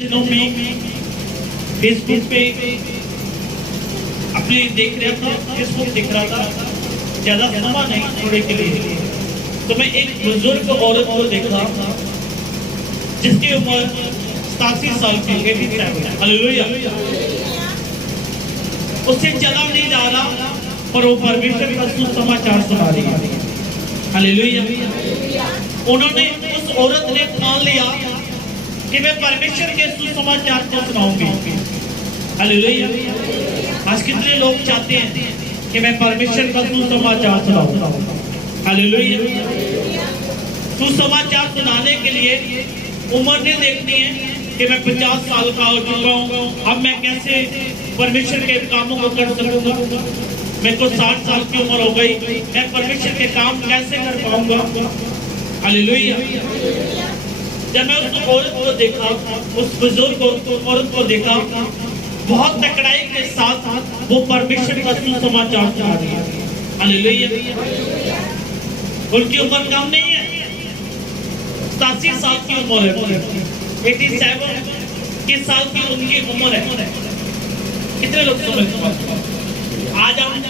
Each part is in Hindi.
दिनों में फेसबुक पे अपने देख रहा था, फेसबुक देख रहा था, ज्यादा समय नहीं थोड़े के लिए, तो मैं एक बुजुर्ग औरत को देखा जिसकी उम्र 87 साल की, 87। हालेलुया। उससे चला नहीं जा रहा पर वो परमेश्वर का सुसमाचार सुना रही है। हालेलुया। उन्होंने, उस औरत ने ठान लिया कि मैं परमेश्वर के सुसमाचार को सुनाऊंगी। हालेलुया। आज कितने लोग चाहते हैं कि मैं परमेश्वर का सुसमाचार सुनाऊं। हालेलुया। सुसमाचार सुनाने के लिए उम्र नहीं देखनी है कि मैं 50 साल का हो चुका हूँ, अब मैं कैसे परमेश्वर के कामों को कर सकूंगा। मेरे को 60 साल की उम्र हो गई, मैं परमेश्वर के काम कैसे कर पाऊंगा। हालेलुया। जब मैं उस औरत को देखा, उस बुजुर्ग औरत को देखा, बहुत तकड़ाई के साथ वो परमेश्वर का सुसमाचार सुना रही है। हालेलुया। उनकी उम्र कम नहीं है, 87 साल की उम्र है, 87 साल की उनकी उम्र है। कितने लोग समझते हैं? आज हम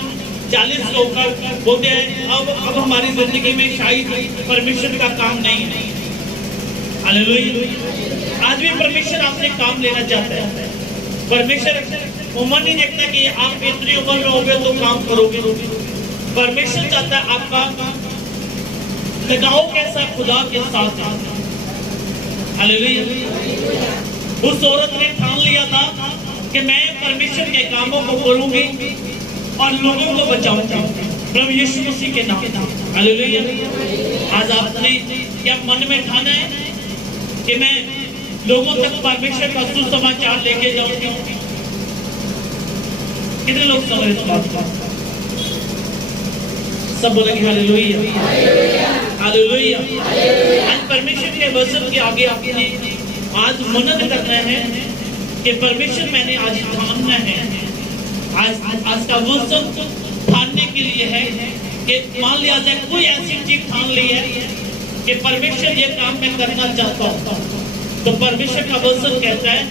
40 होकर बोलते हैं अब हमारी जिंदगी में शायद परमेश्वर का काम नहीं है। हालेलुया। आज भी परमेश्वर आपसे काम लेना चाहता है। परमेश्वर उम्र नहीं देखता कि आप इतनी उम्र में हो गए तो काम करोगे। परमेश्वर चाहता है आपका लगाव कैसा खुदा के साथ है। हालेलुया। उस औरत ने ठान लिया था कि मैं परमेश्वर के कामों को करूंगी और लोगों को बचाऊंगी प्रभु यीशु मसीह के नाम। हालेलुया। आज आपने क्या मन में ठाना है कि मैं लोगों तक परमेश्वर का सुसमाचार लेके जाऊंगी? कितने लोग समझ इस बात को? सब बोलेंगे हालेलुया। हालेलुया। आज परमेश्वर के वचन के आगे आपने आज मनन करना है कि परमेश्वर मैंने आज ठानना है। आज का वचन ठानने के लिए है कि मान लिया जाए कोई ऐसी चीज ठान ली है कि परमेश्वर ये काम मैं करना चाहता हूँ, तो परमेश्वर का वचन कहता है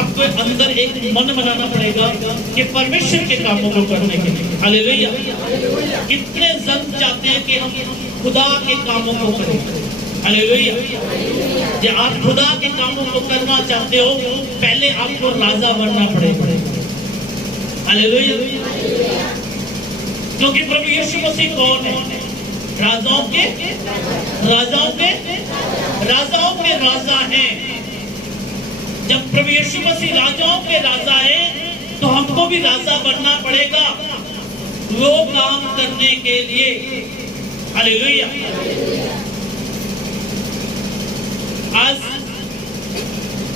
आपको अंदर एक मन बनाना पड़ेगा कि परमेश्वर के कामों को करने के लिए। हालेलुया। कितने जन चाहते हैं कि हम खुदा के कामों को करें। हालेलुया। जब आप खुदा के कामों को करना चाहते हो, पहले आपको राजा बनना पड़ेगा। हालेलुया। क्योंकि प्रभु यीशु मसीह कौन है? राजाओं के राजा हैं। जब प्रभु यीशु मसीह राजाओं के राजा है तो हमको भी राजा बनना पड़ेगा वो काम करने के लिए। हालेलुया। आज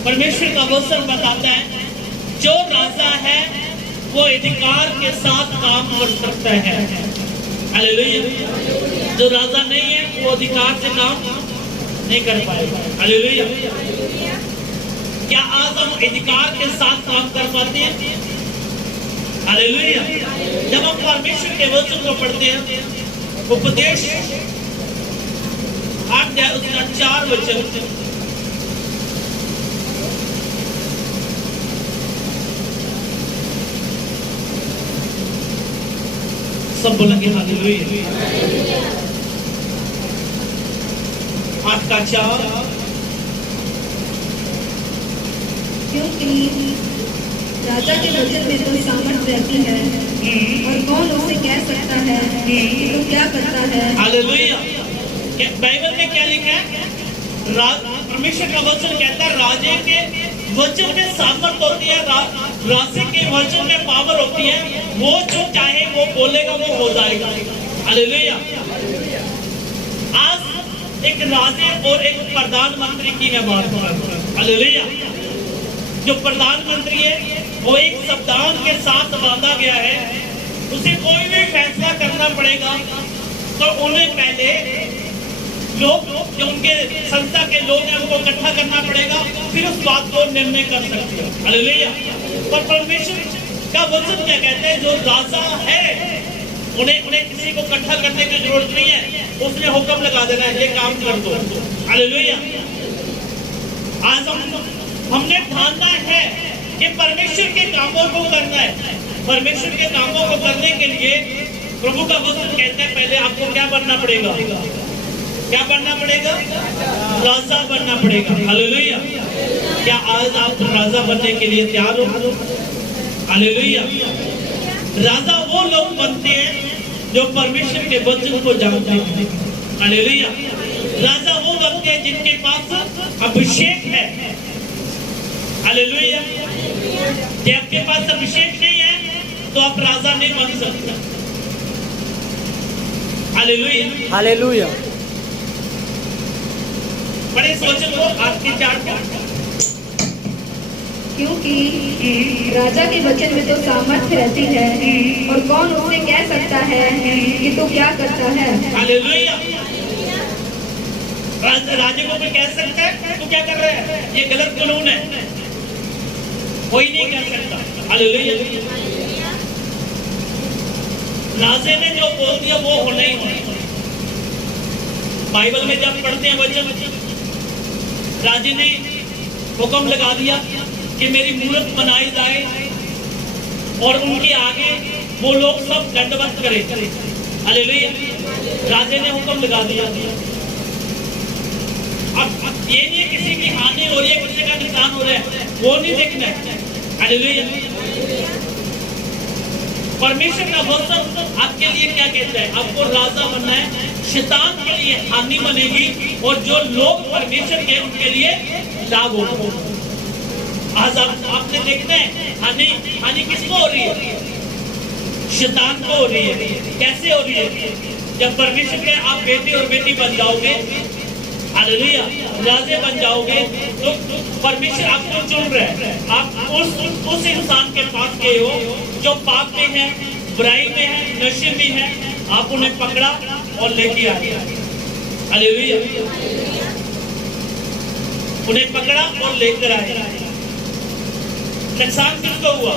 परमेश्वर का वचन बताता है जो राजा है वो अधिकार के साथ काम कर सकता है। हालेलुया। जो राजा नहीं है वो अधिकार से काम नहीं कर पाएगा। हालेलुया। क्या आज हम अधिकार के साथ काम कर पाते हैं? हालेलुया। जब हम परमेश्वर के वचन को पढ़ते हैं, उपदेश 8 उसका 4 वचन, सब बोलेंगे हालेलुया। 8 का 4। क्योंकि राजा के वचन में तो सामर्थ रहती है और कौन उसे कह सकता है कि तू क्या करता है। हालेलुया। बाइबल में क्या लिखा है? परमेश्वर का वचन कहता है राजे के वचन में सामर्थ होती है, राजे के वचन में पावर होती है। वो जो चाहे वो बोलेगा वो हो जाएगा। हालेलुया। आज एक राजे और एक प्रधानमंत्री की मैं बात कर रहा हूं। हालेलुया। जो प्रधानमंत्री है वो एक संविधान के साथ बांधा गया है, उसे कोई भी फैसला करना पड़ेगा तो उन्हें पहले लोग जो उनके संस्था के लोग हैं उनको इकट्ठा करना पड़ेगा, फिर उस बात को निर्णय कर सकते हैं। हालेलुया। पर परमेश्वर का वचन क्या कहते हैं? जो राजा है उन्हें किसी को इकट्ठा करने की जरूरत नहीं है, उसने हुक्म लगा देना है ये काम कर दो। हालेलुया। आज हम हमने ठानना है कि परमेश्वर के कामों को करना है। परमेश्वर के कामों को करने के लिए प्रभु का वचन कहता है पहले आपको क्या बनना पड़ेगा? क्या बनना पड़ेगा? राजा बनना पड़ेगा। हालेलुया। क्या आज आप राजा बनने के लिए तैयार हो? हालेलुया। राजा वो लोग बनते हैं जो परमेश्वर के वचन को जानते हैं। हालेलुया। राजा वो बनते हैं जिनके पास अभिषेक है। हालेलुया। जब आपके पास अभिषेक नहीं है तो आप राजा नहीं बन सकते। हालेलुया। हालेलुया। बड़े सोचो को आपके चार को, क्योंकि राजा के वचन में तो सामर्थ्य रहती है और कौन उससे कह सकता है कि तू क्या करता है। हालेलुया। राजा को कोई कह सकता है तू क्या कर रहा है? ये गलत कानून है, कोई नहीं कह सकता। हालेलुया। राजे ने जो बोल दिया वो होना ही होना। बाइबल में जब पढ़ते हैं वचन, राजे ने हुक्म लगा दिया कि मेरी मूर्त बनाई जाए और उनके आगे वो लोग सब दंडवत करें। हालेलुया। राजे ने हुक्म लगा दिया। अब ये नहीं किसी की हानि हो रही है, किसी का नुकसान हो रहा है, वो नहीं देखना है। हालेलुया। परमेश्वर का वचन आपके लिए क्या कहता है? आपको राजा बनना है। शैतान के लिए हानि बनेगी और जो लोग परमेश्वर के उनके लिए लाभ होगा। आज आपने देखना है हानि किसको हो रही है? शैतान को हो रही है। कैसे हो रही है? जब परमेश्वर के आप बेटे और बेटी बन जाओगे, हालेलुया, राजे बन जाओगे, तो परमेश्वर आपको चुन रहा है। आप उस इंसान के पास गए हो जो पाप में है, बुराई में है, नशे में है, आप उन्हें पकड़ा और लेके आए। हालेलुया। उन्हें पकड़ा और लेकर आए। नुकसान किसको हुआ?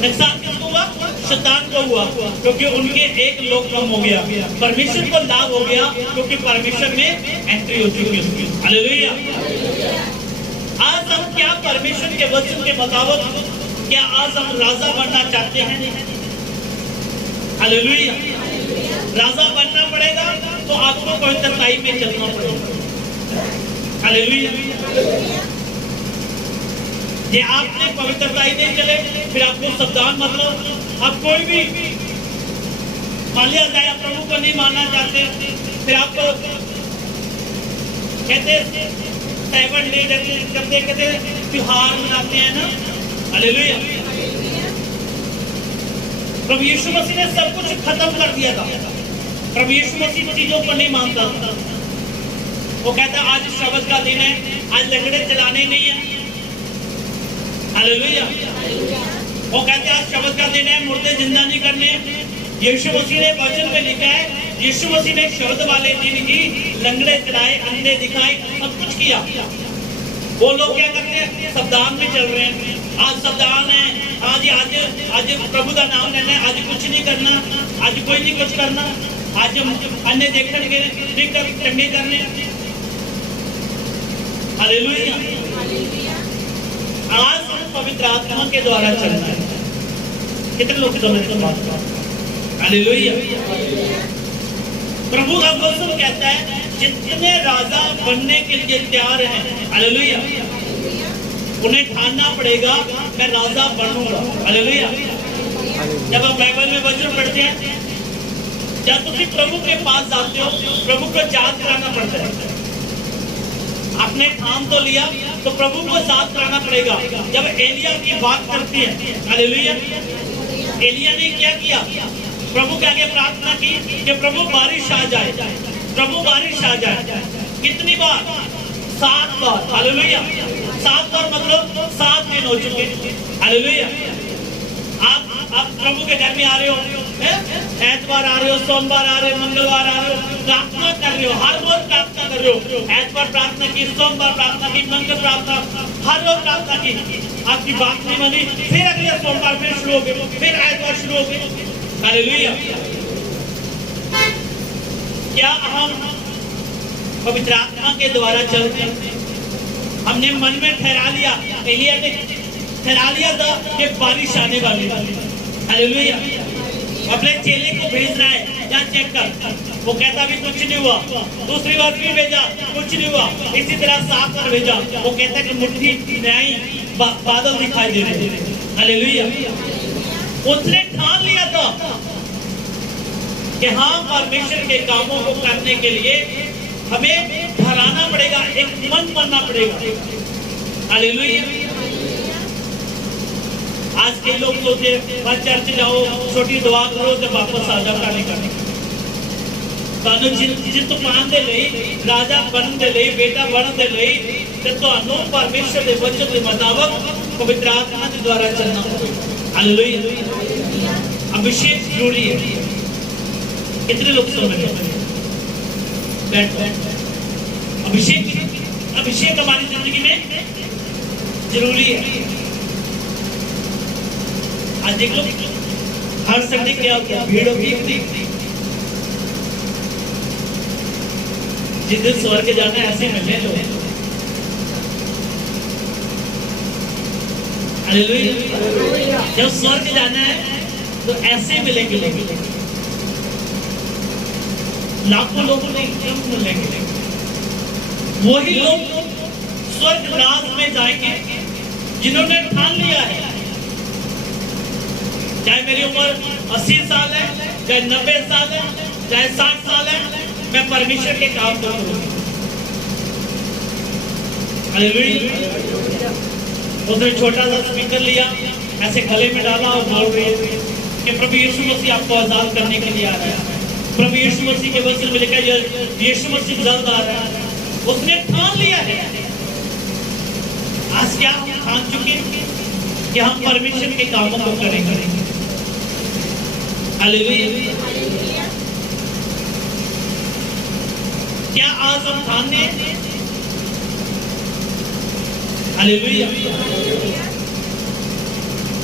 नुकसान किसको हुआ? शैतान को हुआ, क्योंकि उनके एक लोग कम हो गया। परमेश्वर को लाभ हो गया क्योंकि परमेश्वर में एंट्री हो चुकी है। हालेलुया। आज हम क्या परमेश्वर के वचन के मुताबिक क्या आज हम राजा बनना चाहते हैं? हालेलुया। राजा बनना पड़ेगा तो आपको पवित्रताई में चलना पड़ेगा। हालेलुया। ये आपने पवित्रताई नहीं चले फिर आपको सावधान, मतलब आप कोई भी मान लिया जाए आप प्रभु को नहीं मानना चाहते, फिर आपको कहते 7 डे जब देखते त्योहार मनाते हैं ना। हालेलुया। प्रभु यीशु मसीह ने सब कुछ खत्म कर दिया था। प्रभु यीशु मसीह चीजों को नहीं मानता था। वो कहता आज शब्द का दिन है, आज लंगड़े चलाने नहीं है। हालेलुया। वो कहते आज शब्द का दिन है, मुर्दे जिंदा नहीं करने। यीशु मसीह ने वचन में लिखा है, यीशु मसीह ने शब्द वाले दिन ही लंगड़े चलाए, अंधे दिखाए, सब कुछ किया। वो लोग क्या करते हैं? सावधान में चल रहे हैं। आज सावधान है, आज प्रभु का नाम लेना है, आज कुछ नहीं करना, आज कोई नहीं कुछ करना, आज अन्य देखने के चंगे करने। हालेलुया। आज हम पवित्र आत्मा के द्वारा चलना है। कितने लोग समझते हैं बात को? हालेलुया। प्रभु का वचन कहता है जितने राजा बनने के लिए तैयार हैं, हालेलुया, उन्हें ठानना पड़ेगा मैं राजा बनूंगा। हालेलुया। जब आप बाइबल में वचन पढ़ते हैं, जब तुम प्रभु के पास जाते हो, प्रभु को याद कराना पड़ता है। आपने ठान तो लिया तो प्रभु को याद कराना पड़ेगा। जब एलिया की बात करती है, हालेलुया, एलिया ने क्या किया? प्रभु के आगे प्रार्थना की कि प्रभु बारिश आ जाए, प्रभु बारिश आ जाए। कितनी बार? 7 बार। हालेलुया। 7 बार मतलब 7 दिन हो चुके। हालेलुया। आप प्रभु के घर में आ रहे हो, एतवार आ रहे हो, सोमवार आ रहे हो, मंगलवार आ रहे हो, प्रार्थना कर रहे हो, हर रोज प्रार्थना कर रहे हो। एतवार प्रार्थना की, सोमवार प्रार्थना की, मंगल प्रार्थना, हर रोज प्रार्थना की, आपकी बात नहीं मानी, फिर अगले सोमवार फिर शुरू हो गए, फिर एतवार शुरू हो गए। हालेलुया। क्या हम पवित्र आत्मा के द्वारा चलते हैं? हमने मन में ठहरा लिया, एलिया ने ठहरा लिया था कि बारिश आने वाली है। हालेलुया। अपने चेले को भेज रहा है, जा चेक कर। वो कहता भी कुछ नहीं हुआ। दूसरी बार फिर भेजा, कुछ नहीं हुआ। इसी तरह 7 बार भेजा, वो कहता कि मुट्ठी न्याय बादल दिखाई दे रहे हैं। हालेलुया। उसने ठान लिया था कि हाँ, परमेश्वर के कामों को करने के लिए हमें ठहराना पड़ेगा, एक मन बनना पड़ेगा। हालेलुया। आज के लोग सोचते बस चर्च जाओ, छोटी दुआ करो तो वापस आ जाओ। करने तानू जित पान दे लई, राजा बनन दे लई, बेटा बनन दे लई ते तानू परमेश्वर दे वचन दे मुताबिक पवित्र आत्मा के द्वारा चलना पड़ेगा। हालेलुया। अभिषेक जरूरी है। कितने लोग समझ रहे हैं? अभिषेक हमारी जिंदगी में जरूरी है। आज देख लो, हर संडे क्या होता है? भीड़ होती है। जिस दिन स्वर्ग जाना है ऐसे मिलने लो। हालेलुया। जब स्वर्ग जाना है तो ऐसे मिलेंगे लोग, लाखों लोगों ने क्यों मिलेंगे? वही लोग स्वर्ग राज में जाएंगे जिन्होंने ठान लिया है, चाहे मेरी उम्र 80 साल है, चाहे 90 साल है, चाहे 60 साल है, मैं परमेश्वर के काम करूंगा। हालेलुया। उसने छोटा सा स्पीकर लिया, ऐसे गले में डाला और बोल रही है कि प्रभु यीशु मसीह आपको आजाद करने के लिए आ रहा है। प्रभु यीशु मसीह के वचन में लिखा है यीशु मसीह जल्द आ रहा है। उसने ठान लिया है। आज क्या हम ठान चुके हैं कि हम परमेश्वर के कामों को करेंगे। हालेलुया। क्या आज हम ठाने? हालेलुया।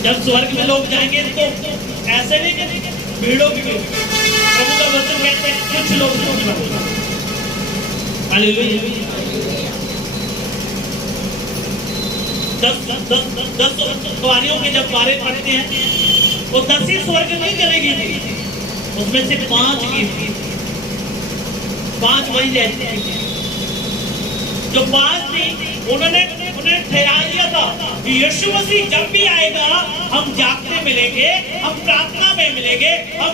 जब स्वर्ग में लोग जाएंगे तो ऐसे नहीं करेंगे, भीड़ों की भीड़। प्रभु का वचन कहते हैं कुछ लोग नहीं। हालेलुया। 10 सवारियों के जब बारे पढ़ते हैं वो 10 ही स्वर्ग नहीं करेगी, उसमें से 5 की 5 वही रहते हैं। जो 5 थी उन्हें ठहरा दिया था कि यीशु मसीह जब भी आएगा हम जागते मिलेंगे, हम प्रार्थना में मिलेंगे, हम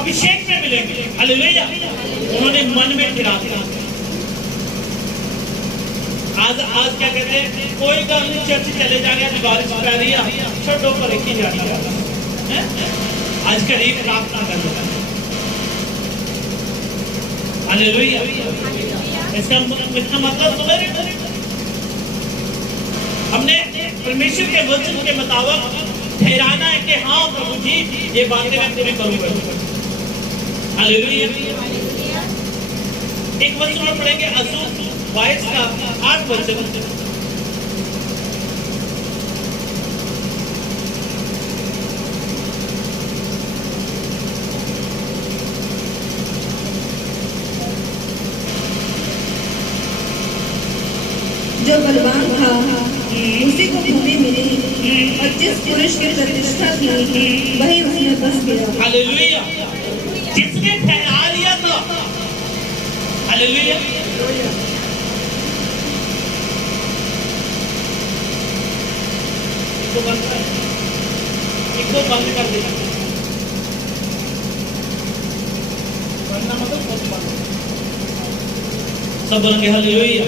अभिषेक में मिलेंगे। हालेलुया। उन्होंने मन में ठहरा दिया। आज क्या कहते हैं? कोई गल नहीं, चर्च चले जाएंगे, बारिश पै रही है, छोटो पर रखी जा रही है। आज करीब प्रार्थना कर लो। हालेलुया। इसका मतलब सुने, हमने परमेश्वर के वचन के मुताबिक ठहराना है कि हाँ प्रभु जी ये बातें मैं पूरी करूंगा। हालेलुया। एक वचन में पढ़ेंगे असूर 22 का 8 वचन। जो बलवान था उसी को भूमि मिली और जिस पुरुष की प्रतिष्ठा थी वही उसमें बस गया। हालेलुया। जिसने ठहरा लिया था। हालेलुया। इसको बंद कर देना, वरना मतलब सब बोलेंगे हालेलुया।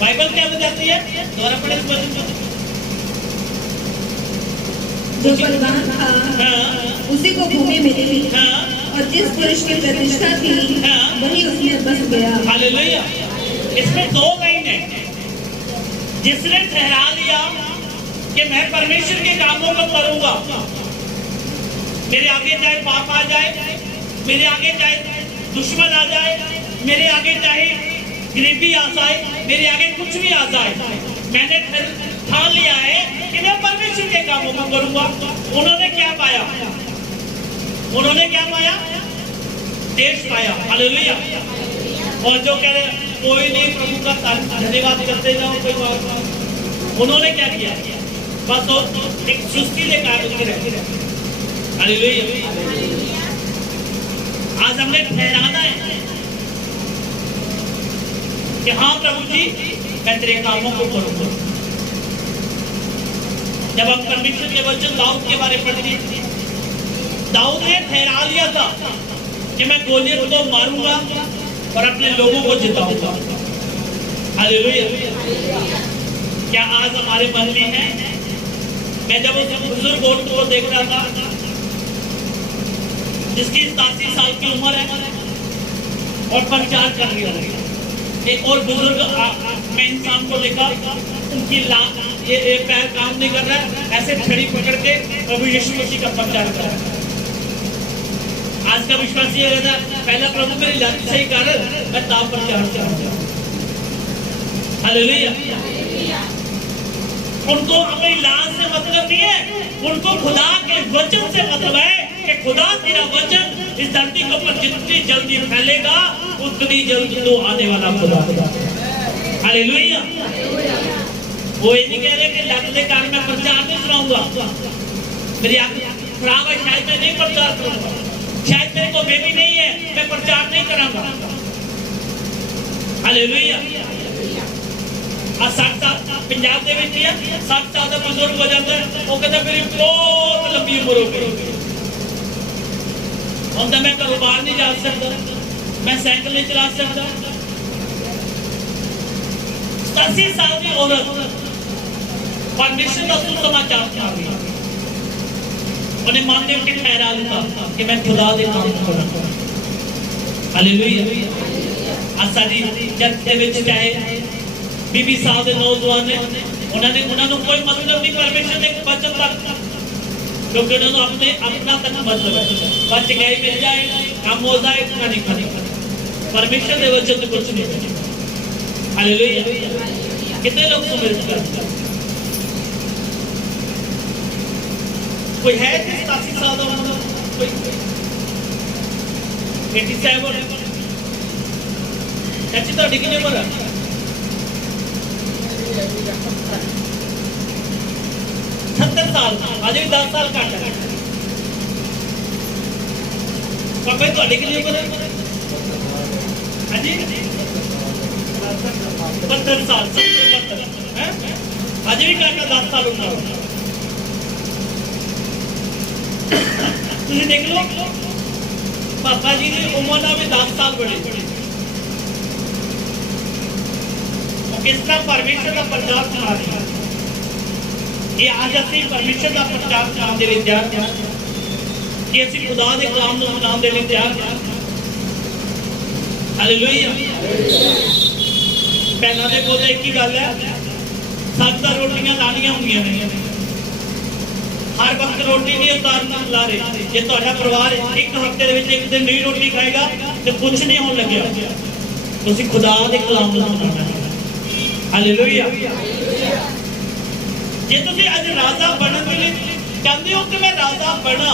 बाइबल क्या बताती है? दोबारा पढ़े इस वचन को। जो बलवान था उसी को भूमि मिली और जिस पुरुष की प्रतिष्ठा थी वही उसमें बस गया। हालेलुया। इसमें 2 लाइन है। जिसने ठहरा लिया कि मैं परमेश्वर के कामों को करूंगा, मेरे आगे चाहे पाप आ जाए, मेरे आगे चाहे दुश्मन आ जाए, मेरे आगे चाहे गरीबी आ जाए, मेरे आगे कुछ भी आ जाए, मैंने ठान लिया है कि मैं परमेश्वर के कामों को करूंगा। उन्होंने क्या पाया? उन्होंने क्या पाया? देश पाया। हालेलुया। और जो कह रहे कोई नहीं, प्रभु का धन्यवाद करते जाओ कोई बात। उन्होंने क्या किया, बस वो एक सृष्टि लेकर के रहते। हालेलुया। आज हमने ठहराना है कि हाँ प्रभु जी मैं तेरे कामों को करूंगा। जब हम परमेश्वर के वचन दाऊद के बारे में पढ़ते हैं, दाऊद ने ठहरा लिया था कि मैं गोलियत को मारूंगा और अपने लोगों को जिताऊंगा। हालेलुया। क्या आज हमारे मन में है? मैं जब उस बुजुर्ग औरत को देख रहा था जिसकी 87 साल की उम्र है और प्रचार कर रही है, एक और बुजुर्ग मैं इंसान को देखा, उनकी ये पैर काम नहीं कर रहा है, ऐसे छड़ी पकड़ के प्रभु यीशु मसीह का प्रचार कर रहा है। आज का विश्वास ये रहता है, पहला प्रभु मेरी लात सही कर, मैं ताप प्रचार करूंगा। हालेलुया। उनको अपनी लाश से मतलब नहीं है, उनको खुदा के वचन से मतलब है कि खुदा तेरा वचन इस धरती के ऊपर जितनी जल्दी फैलेगा उतनी जल्दी तो आने वाला खुदा। हालेलुया। वो ये नहीं कह रहे कि लत के कारण मैं प्रचार नहीं सुनाऊंगा, मेरी आंखें खराब है शायद मैं नहीं प्रचार करूंगा, शायद मेरे को बेबी नहीं है मैं प्रचार नहीं करूंगा। हालेलुया। 60 साल पंजाब ਦੇ ਵਿੱਚ 60 साल ਦਾ ਬਜ਼ੁਰਗ ਹੋ ਜਾਂਦਾ ਹੈ, ਉਹ ਕਹਿੰਦਾ ਮੇਰੀ ਬਹੁਤ ਲੰਬੀ ਉਮਰ ਹੋ ਗਈ, ਹੁਣ ਤਾਂ ਮੈਂ ਘਰੋਂ ਬਾਹਰ ਨਹੀਂ ਜਾ ਸਕਦਾ, मैं साइकिल नहीं चला सकता। 80 साल की औरत परमेश्वर का सुसमाचार सुना रही, उन्हें मानते हुए ठहरा लिया कि मैं खुदा दे काम करूंगा। हालेलुया। आज साडी चर्च दे विच चाहे 20 साल के नौजवान ने, उन्होंने कोई मतलब नहीं परमेश्वर के वचन तक, क्योंकि उन्होंने अपने अपना तक मतलब है, बच गए मिल जाए काम हो जाए नहीं खाने, परमेश्वर के वचन कुछ नहीं। हालेलुया। कितने लोग समझते हैं? कोई है 87 साल का मतलब, कोई 87 चाची तो कितनी उम्र है? 70 साल, आज भी 10 साल घट है। पापा तो कितनी उम्र है? हाँ जी 72 साल, 72 है, आज भी काका 10 साल उम्र। तुम देख लो पापा जी की उम्र ना भी 10 साल बड़ी, किस तरह परमेश्वर का प्रचार सुना रहे हैं। ये आज असली परमेश्वर का प्रचार सुनाने के लिए तैयार हैं कि असली खुदा के कलाम को सुनाने के लिए तैयार हैं। हालेलुया। पहला दे कोल एक ही गल है, 7 रोटियां लानियां होंगियां ने, हर वक्त रोटी नहीं उतारना ला रहे। जे तुहाडा परिवार एक हफ्ते दे विच एक दिन नहीं रोटी खाएगा तो कुछ नहीं होने लग्या, तुसीं खुदा के कलाम को सुनाना है। हालेलुया। जे तुसीं अज राजा बनने के लिए चाहते हो कि मैं राजा बना,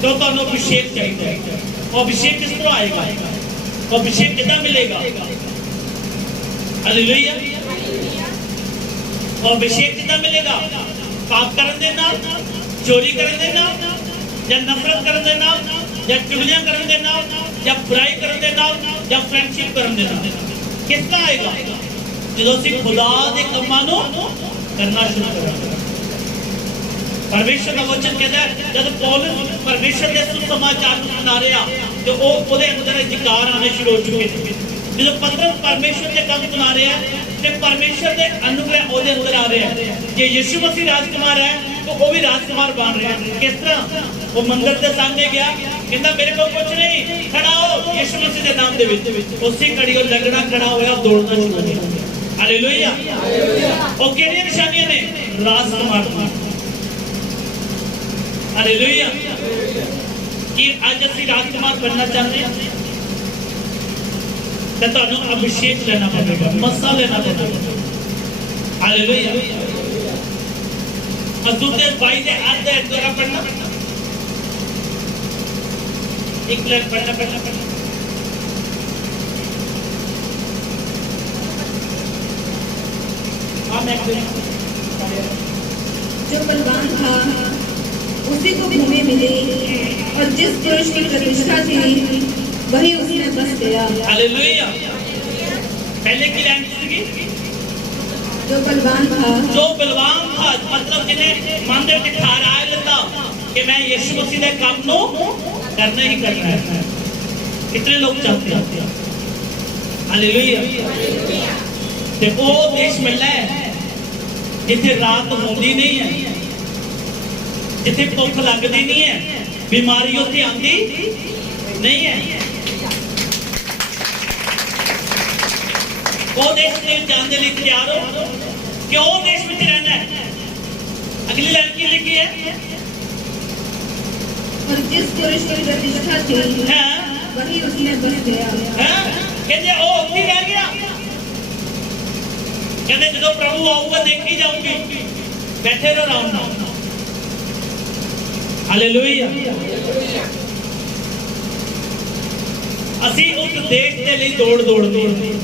तो तुहानूं अभिषेक चाहिए। वो अभिषेक किस तरह आएगा, वो अभिषेक कितना मिलेगा? हालेलुया। वो अभिषेक कितना मिलेगा? पाप करने दे नाल, चोरी करने दे नाल, या नफरत करने दे नाल, या चुगलियां करने दे नाल, या बुराई करने दे नाल, या फ्रेंडशिप करने दे नाल। कितना आएगा? जो ਅਸੀਂ खुदा के कामों को करना शुरू करेंगे। परमेश्वर का वचन कहता है जब पौलुस परमेश्वर के सुसमाचार को सुना रहा तो वो ਉਹਦੇ अंदर अधिकार आने शुरू हो चुके थे। जो पतरस परमेश्वर के काम सुना रहा है तो परमेश्वर के अनुग्रह ਉਹਦੇ अंदर आ रहे हैं। जे यीशु मसीह राजकुमार है तो वो भी राजकुमार बन रहे हैं। किस तरह? वो मंदिर के सामने गया, कहता मेरे को कुछ नहीं, खड़ा हो यीशु मसीह के नाम दे विच। उसी घड़ी वो लगना खड़ा होया, दौड़ना शुरू हो गया। हालेलुया। और केड़ी निशानियां ने? राजकुमार। हालेलुया। कि आज असि राजकुमार बनना चाहते हैं तो तुहानू अभिषेक लेना पड़ेगा, मसा लेना पड़ेगा। हालेलुया। मजदूर 22 के आधे दोरा पढ़ना, एक लाइन पढ़ना। जो बलवान था उसी को भूमि मिली और जिस पुरुष की प्रतिष्ठा थी वही उसमें बस गया। हालेलुया। पहले की लाइन थी जो बलवान था मतलब जिन्हें मन दे विच ठहराया लेता कि मैं यीशु मसीह के काम नो करना ही करना है। कितने लोग चाहते हैं? हालेलुया। ते वो देश मिलना है जिथे रात होंदी नहीं है, जिथे भुख लगती नहीं है, बीमारी उत्थे आंदी नहीं है। वो देश में जाने के लिए तैयार हो कि वो देश में रहना है। अगली लाइन की लिखी है और जिस पुरुष की प्रतिष्ठा थी वही उसमें बस गया। कहते वो उत्थे रह गया। कहते जो प्रभु आऊगा देखी जाऊंगी, बैठे रहो आराम नाल। हालेलुया। असी उस देश के लिए दौड़ते हैं।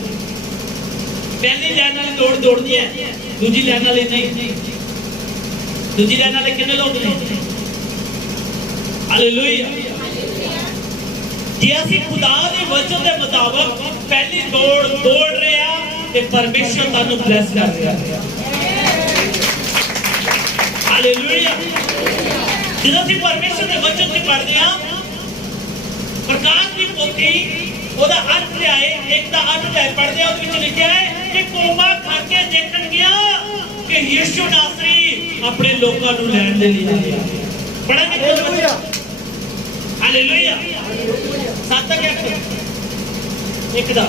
पहली लाइन वाली दौड़ती है, दूजी लाइन वाली नहीं। दूजी लाइन वाले कितने लोग नहीं? हालेलुया। जे असी खुदा दे वचन दे मुताबिक पहली दौड़ रहे हैं ते परमेश्वर तानू ब्लेस कर रहा है। हालेलुया। जब असी परमेश्वर के वचन से पढ़ते हैं, प्रकाश की पोथी ओदा अर्थ लियाए, एक दा अर्थ लियाए पढ़ते हैं, उसमें लिखा है कि कोमा खाके देखन गया कि यीशु नासरी अपने लोगों को लैंड दे लिया गया। पढ़ेंगे हालेलुया। हालेलुया। साथ क्या एक दा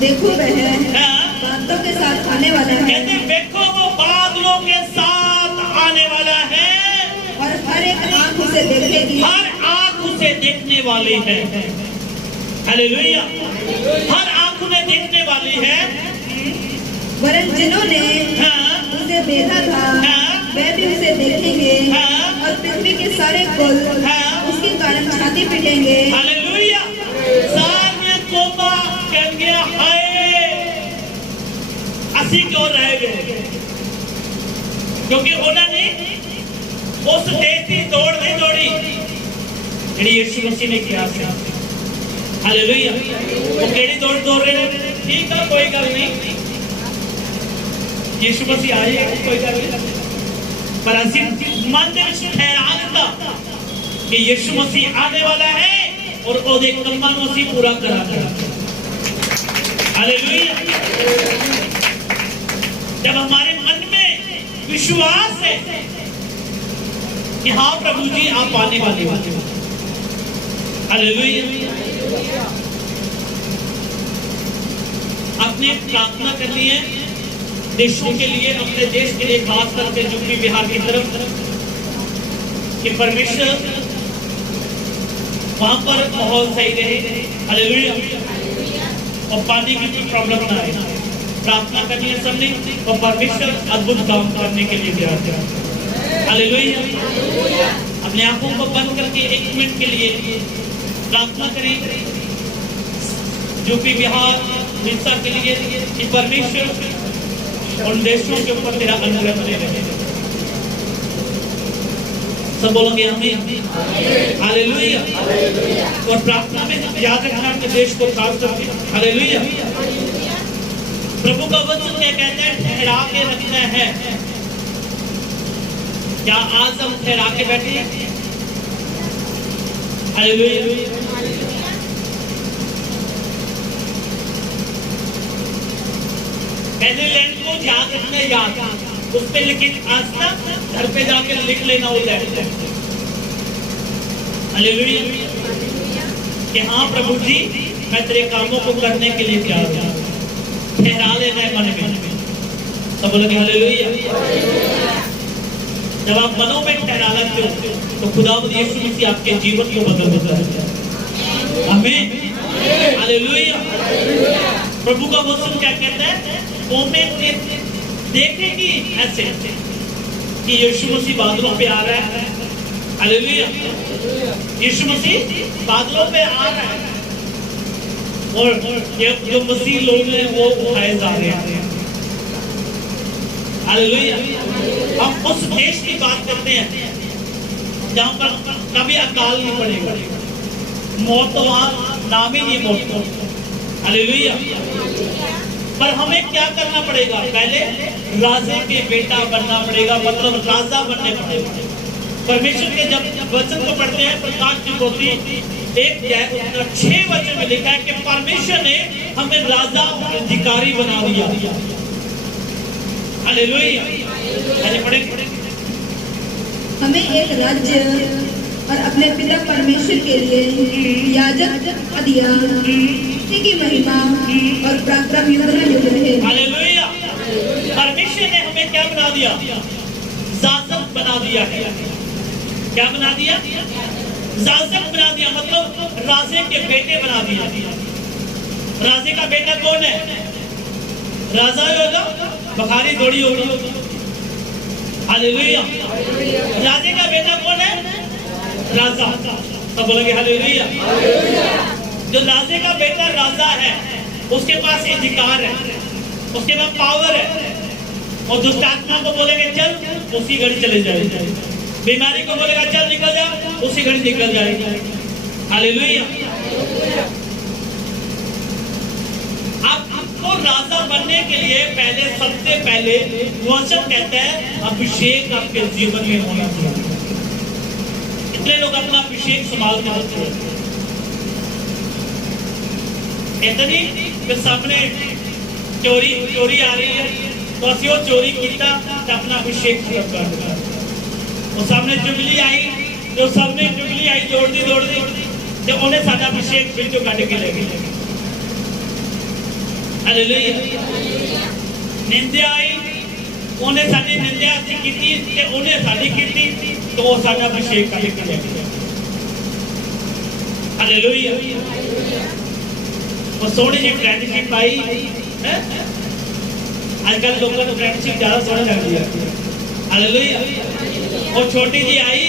देखो वह बादलों के साथ आने वाला है। कहते देखो वो बादलों के साथ आने वाला है और हर एक आंख उसे देखेगी। हर आंख उसे देखने वाली है। हालेलुया। हर आंख उन्हें देखने वाली है। वरन जिन्होंने उसे देखा था वे भी उसे देखेंगे और पृथ्वी के सारे कुल उसके कारण छाती पीटेंगे। हालेलुया। सारे कोमा कह गया हाय असी क्यों रह गए, क्योंकि उन्होंने उस देश की दौड़ नहीं दौड़ी जी यीशु मसीह ने किया। हालेलुया। वो केड़ी दौड़ दौड़ रहे हैं? ठीक है, कोई गल नहीं, यीशु मसीह आए, कोई गल नहीं, पर असी मन दे विच ठहरा दिता कि यीशु मसीह आने वाला है और ओदे कम्मां नूं असी पूरा करांगे। हालेलुया। जब हमारे मन में विश्वास है कि हाँ प्रभु जी आप आने वाले हो। हालेलुया। आपने प्रार्थना करनी है देशों के लिए, अपने देश के लिए, खास करके यूपी बिहार की तरफ, कि परमेश्वर वहां पर माहौल सही रहे। हालेलुया। और पानी की कोई प्रॉब्लम ना आए। प्रार्थना करनी है सबने और परमेश्वर अद्भुत काम करने के लिए तैयार है। हालेलुया। अपने आंखों को बंद करके 1 मिनट के लिए प्रार्थना करें यूपी बिहार उड़ीसा के लिए कि परमेश्वर उन देशों के ऊपर तेरा अनुग्रह बने रहे। सब बोलोगे आमीन। हालेलुया। और प्रार्थना में याद रखना अपने देश को खास करके। हालेलुया। प्रभु का वचन क्या कहता है? ठहरा के रखना है। क्या आज हम ठहरा के बैठे हैं? हालेलुया। पहले लाइन को याद रखना है, याद उस पे लेकिन आज तक घर पे जाकर लिख लेना वो लाइन। हालेलुया। कि हाँ प्रभु जी मैं तेरे कामों को करने के लिए तैयार हूं। ठहरा लेना है मन में। सब बोलोगे हालेलुया। जब आप मनों में ठहरा लेते हो तो खुदावंद यीशु मसीह आपके जीवन को बदल देता है। आमीन। हालेलुया। प्रभु का वचन क्या कहता है? कौमें देखेगी ऐसे कि यीशु मसीह बादलों पे आ रहा है। हालेलुया। यीशु मसीह बादलों पे आ रहा है और ये जो मसीह लोग हैं वो उठाए जा रहे हैं। हालेलुया। हम उस देश की बात करते हैं जहां पर कभी अकाल नहीं पड़ेगा, मौत तो वहां नाम ही नहीं मौत को। हालेलुया। पर हमें क्या करना पड़ेगा? पहले राजे के बेटा बनना पड़ेगा, मतलब राजा बनने पड़ेगा। परमेश्वर के जब वचन को पढ़ते हैं, प्रकाश की पोथी 1:6 में लिखा है कि परमेश्वर ने हमें राजा और अधिकारी बना दिया। हालेलुया। आइए पढ़ें। हमें एक राज्य और अपने पिता परमेश्वर के लिए याजक दिया, उसी की महिमा और पराक्रम युग रहे। हालेलुया। परमेश्वर ने हमें क्या बना दिया? याजक बना दिया है। क्या बना दिया? याजक बना दिया, मतलब राजे के बेटे बना दिया। राजे का बेटा कौन है? राजा होगा, बखारी दौड़ी होगी। हालेलुया। राजे का बेटा कौन है? राजा। सब बोलेंगे हालेलुया। जो राजे का बेटा राजा है, उसके पास अधिकार है, उसके पास पावर है। और दुष्ट आत्मा को बोलेंगे चल, उसी घड़ी चले जाएगा। बीमारी को बोलेगा चल निकल जा, उसी घड़ी निकल जाएगा। हालेलुया। आपको राजा बनने के लिए पहले, सबसे पहले वचन कहता है अभिषेक आपके जीवन में होना चाहिए। इतने लोग अपना अभिषेक संभाल के रखते हैं। इतनी फिर सामने चोरी आ रही है तो असि वो चोरी किया तो अपना अभिषेक खत्म कर दिया। और सामने जुबली आई तो सबने जुबली आई दौड़ती तो उन्हें साडा अभिषेक बिचों कट के ले गए। हालेलुया। निंदा आई, उन्हें साडी निंदा की ते उन्हें साडी की तो वो साडा अभिषेक कट के ले गए। हालेलुया। वो सोहनी जी फ्रेंडशिप आई है। आजकल लोगों को फ्रेंडशिप ज्यादा सोहनी लगती है। हालेलुया। और छोटी जी आई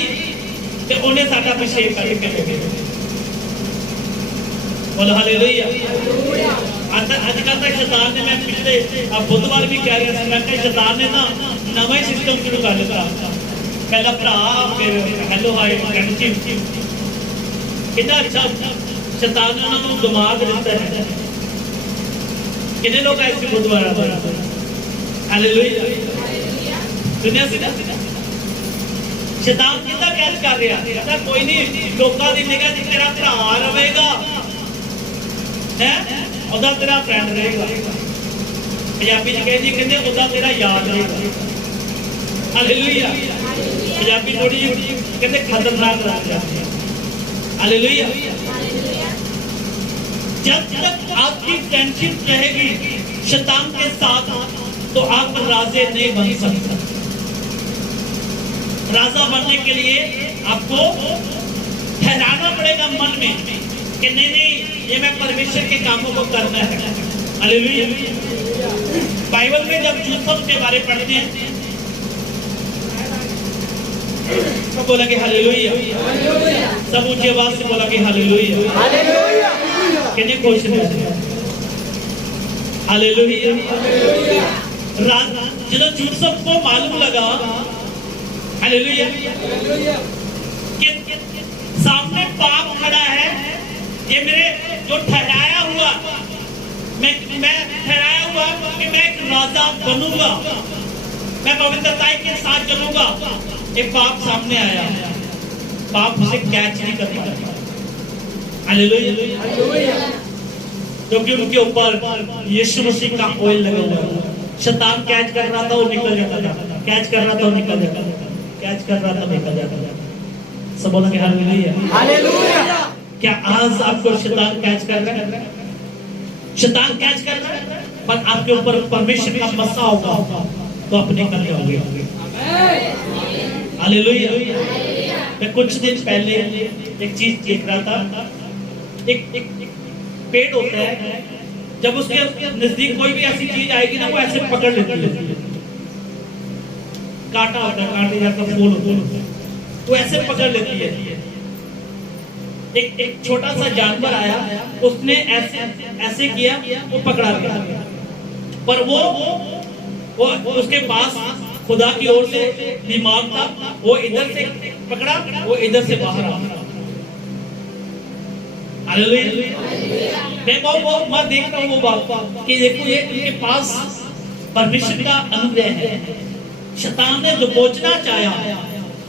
तो उन्हें साडा अभिषेक कट के ले गए। बोलो हालेलुया। आजकल तक शैतान ने, मैं पिछले बुधवार भी कह रहा था, शैतान ने ना नवा ही सिस्टम शुरू कर दिया। पहला भरा, फिर हेलो हाय फ्रेंडशिप। कितना अच्छा शैतान ने उन्होंने दिमाग दिता है। कितने लोग आए थे बुधवार? हालेलुया। सुनिया सी ना, शैतान कितना कैच कर रहा है। कोई नहीं, लोगों की निगाह च तेरा भरा रहेगा है, उदा तेरा फ्रेंड रहेगा। पंजाबी च कहते कहते उदा तेरा याद रहेगा। हालेलुया। पंजाबी थोड़ी कहते खतरनाक लग जाती है। हालेलुया। जब तक आपकी फ्रेंडशिप रहेगी शैतान के साथ तो आप राजे नहीं बन सकते। राजा बनने के लिए आपको ठहराना पड़ेगा मन में कि नहीं, ये मैं परमेश्वर के कामों को करना है। हालेलुया। बाइबल में जब यूसुफ के बारे पढ़ते हैं तो बोला कि हालेलुया। सब ऊंची आवाज से बोला कि हालेलुया। कितने खुश हैं? हालेलुया। जब यूसुफ को मालूम लगा, हालेलुया, कि सामने पाप खड़ा है, ये मेरे जो ठहराया हुआ, मैं ठहराया हुआ कि मैं एक राजा बनूंगा, मैं पवित्रता के साथ चलूंगा। एक पाप सामने आया, पाप उसे कैच नहीं कर पाया। हालेलुया। क्योंकि उनके ऊपर यीशु मसीह का ऑयल लगा हुआ था। शैतान कैच कर रहा था, वो निकल जाता था, कैच कर रहा था, वो निकल जाता था, कैच कर रहा था, निकल जाता था। सब बोलेंगे हालेलुया। क्या आज आपको शैतान कैच कर रहा है? शैतान कैच कर रहा है, पर आपके ऊपर परमेश्वर का मसा होगा तो आप निकल जाओगे। हालेलुया। मैं कुछ दिन पहले एक चीज देख रहा था। एक पेड़ होता है, जब उसके नजदीक कोई भी ऐसी चीज आएगी ना, वो ऐसे पकड़ लेती है। कांटा होता है, कांटे जैसा फूल होता है, वो ऐसे पकड़ लेती है। एक छोटा सा जानवर आया, उसने ऐसे किया, वो पकड़ा गया, पर वो वो उसके पास खुदा की ओर से दिमाग था, वो इधर से पकड़ा, वो इधर से बाहर आ गया। मैं देख रहा हूँ वो बात कि देखो ये इनके पास परमेश्वर का अनुग्रह है। शैतान ने दबोचना चाहा,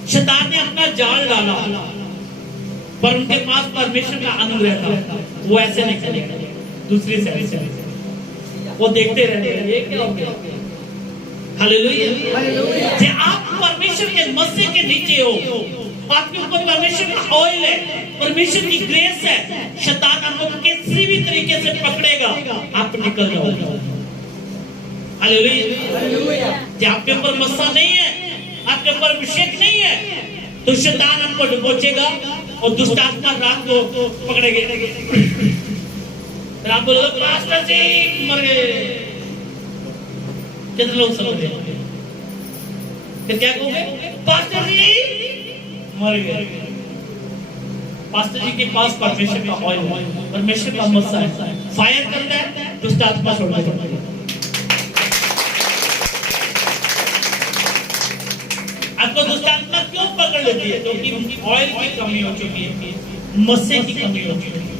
शैतान ने अपना जाल डाला, पर उनके पास परमेश्वर का अनुग्रह था। वो ऐसे नहीं चलेगा, दूसरी साइड से वो देखते रहते ये क्या हो गया। हालेलुया। जे आप परमेश्वर के मस्से के नीचे हो, आपके ऊपर परमेश्वर का ऑयल है, परमेश्वर की ग्रेस है, शैतान आपको किसी भी तरीके से पकड़ेगा, आप निकल जाओगे। हालेलुया। जे आपके ऊपर मस्सा नहीं है, आपके ऊपर अभिषेक नहीं है, तो शैतान आपको दबोचेगा और दुष्ट आत्मा रात को पकड़ेंगे। आप बोलोगे पास्टर जी मर गए, कितने लोग समझ गए? फिर क्या कहोगे? पास्टर जी मर गए। पास्टर जी के पास परमेश्वर का ऑयल है, परमेश्वर का मस्सा है, फायर करता है, दुष्ट आत्मा छोड़ देता है। आपको दुष्ट आत्मा क्यों पकड़ लेती है? क्योंकि ऑयल की कमी हो चुकी है, मस्से की कमी हो चुकी है।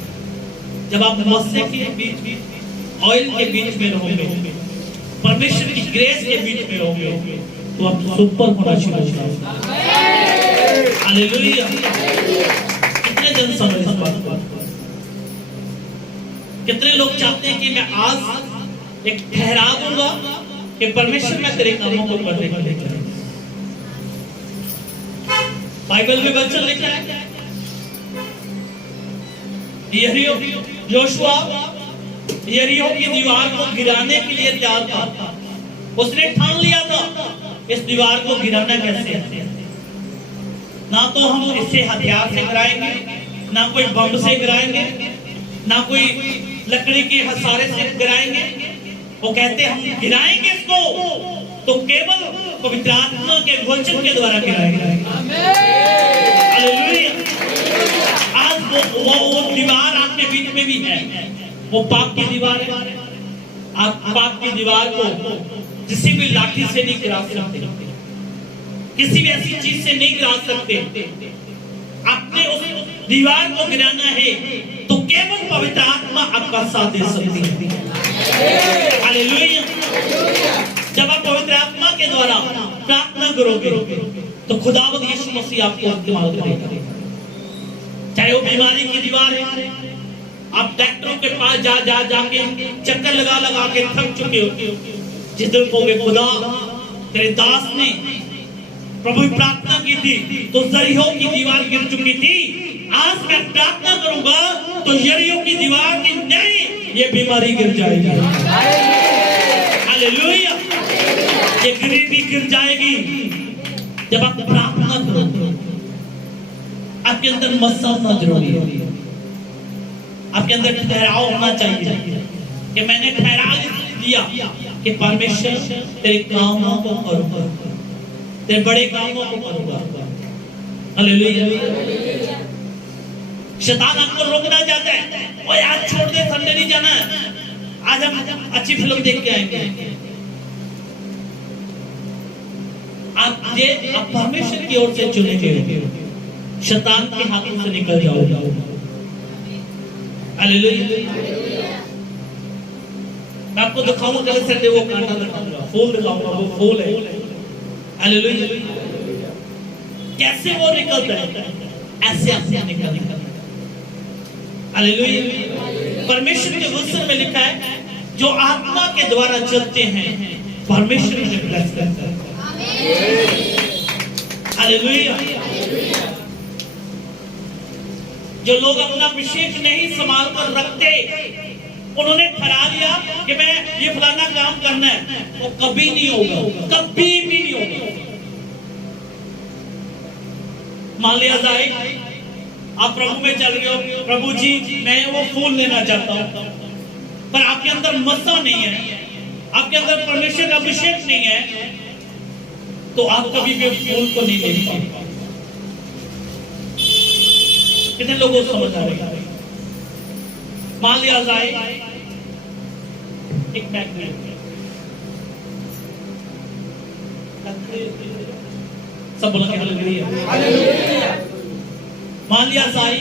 जब आप मस्से के बीच, ऑयल के बीच में रहोगे, परमेश्वर की ग्रेस के बीच में रहोगे, तो आप सुपर होना शुरू हो जाओगे। हालेलुया। कितने जन समझ इस बात को? कितने लोग चाहते हैं कि मैं आज एक ठहरा दूंगा कि परमेश्वर मैं तेरे कामों को करने के लिए। बाइबल में वचन लिखा है, योशुआ यरीहो की दीवार को गिराने के लिए तैयार था। उसने ठान लिया था इस दीवार को गिराना कैसे, ना तो हम इससे हथियार से गिराएंगे, ना कोई बम से गिराएंगे, ना कोई लकड़ी के हसारे से गिराएंगे। वो कहते हम गिराएंगे इसको तो केवल पवित्र आत्मा के वचन के द्वारा गिराएंगे। हालेलुया। आज वो दीवार आपके बीच में भी है, वो पाप की दीवार है। आप पाप की दीवार को किसी भी लाठी से नहीं गिरा सकते, किसी भी ऐसी चीज से नहीं गिरा सकते। आपने उस दीवार को गिराना है तो केवल पवित्र आत्मा आपका साथ दे सकती है। हालेलुया। जब आप पवित्र आत्मा के द्वारा प्रार्थना करोगे तो खुदावंद यीशु मसीह आपको इस्तेमाल करेगा। चाहे वो बीमारी की दीवार है, आप डॉक्टरों के पास जाके चक्कर लगा के थक चुके हो, जिस दिन कहोगे खुदा तेरे दास ने प्रभु प्रार्थना की थी तो यरीहो की दीवार गिर चुकी थी, आज मैं प्रार्थना करूंगा तो यरीहो की दीवार की नहीं, ये बीमारी गिर जाएगी। हालेलुया। ये गरीबी गिर जाएगी जब आप प्रार्थना करोगे। आपके अंदर मस्सा होना जरूरी है, आपके अंदर ठहराव होना चाहिए कि मैंने ठहराव दिया कि परमेश्वर तेरे कामों को करूंगा, तेरे बड़े कामों को करूंगा। हालेलुया। शैतान आपको रोकना चाहता है, ओए आज छोड़ दे, संडे नहीं जाना, आज हम अच्छी फिल्म देख के आएंगे। आप परमेश्वर की ओर से चुने गए, शैतान के हाथों से निकल जाओगे। हालेलुया। मैं आपको दिखाऊंगा कल संडे, वो कांटा दिखाऊंगा, फूल दिखाऊंगा, वो फूल है। हालेलुया। कैसे वो निकलता है, ऐसे ऐसे निकलता है। हालेलुया। परमेश्वर के वचन में लिखा है जो आत्मा के द्वारा चलते हैं परमेश्वर उन्हें ब्लेस करता है। हालेलुया। जो लोग अपना अभिषेक नहीं संभाल कर रखते, उन्होंने ठहरा लिया कि मैं ये फलाना काम करना है, वो कभी नहीं होगा, कभी भी नहीं होगा। मान लिया जाए आप प्रभु में चल रहे हो, प्रभु जी मैं वो फूल लेना चाहता हूं, पर आपके अंदर मस्सा नहीं है, आपके अंदर परमेश्वर का अभिषेक नहीं है, तो आप कभी भी फूल को नहीं ले पाएंगे। कितने लोगों को समझ आ रही है? मान लिया जाए एक बैग में सब बोला हालेलुया। मान लिया साई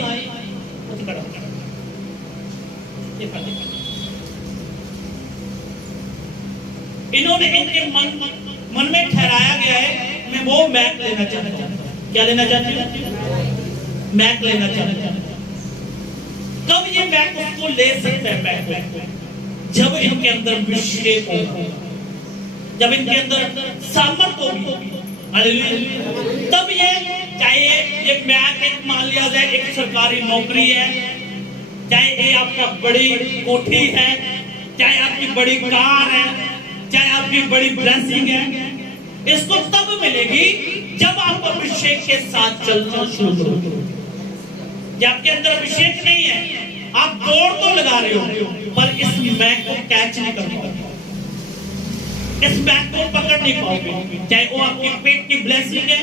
इन्होंने इनके मन में ठहराया गया है मैं वो मैक लेना चाहता हूं। क्या लेना चाहते हैं? मैक लेना चाहते हैं। कब ये मैक उसको ले सकते हैं? मैक जब इनके अंदर अभिषेक होगा, जब इनके अंदर सामर्थ होगी, हालेलुया। तब ये चाहे ये मैक एक मान लिया जाए एक सरकारी नौकरी है, चाहे ये आपका बड़ी कोठी है, चाहे आपकी बड़ी कार है, चाहे आपकी बड़ी ब्लेसिंग है, इसको तब मिलेगी जब आप अभिषेक के साथ चलना शुरू करोगे। जब आपके अंदर अभिषेक नहीं है, आप दौड़ तो लगा रहे हो पर इस मैक को कैच नहीं कर पाओगे, इस मैक को पकड़ नहीं पाओगे। चाहे वो आपके पेट की ब्लेसिंग है,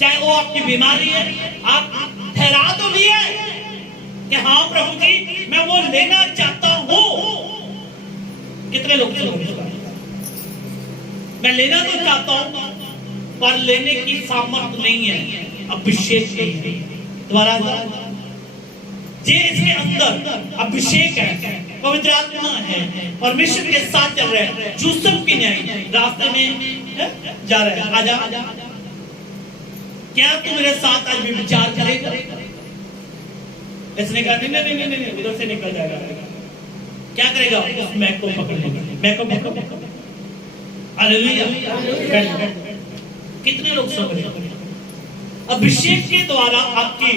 चाहे वो आपकी बीमारी है, आप ठहरा तो लिया है कि हाँ प्रभु जी मैं वो लेना चाहता हूं। कितने लोग मैं लेना तो चाहता हूं पर लेने की सामर्थ्य नहीं है, अभिषेक नहीं है। दोबारा जे इसके अंदर अभिषेक है, पवित्र आत्मा है, परमेश्वर के साथ चल रहे हैं, यूसुफ की न्याय रास्ते में जा रहे हैं। आजा क्या तू मेरे साथ आज भी विचार करेगा? इसने कहा नहीं उधर से निकल जाएगा। क्या करेगा? मैक को पकड़ेगा, मैक को पकड़ो। हालेलुया। कितने लोग समझ रहे हैं? अभिषेक के द्वारा आपकी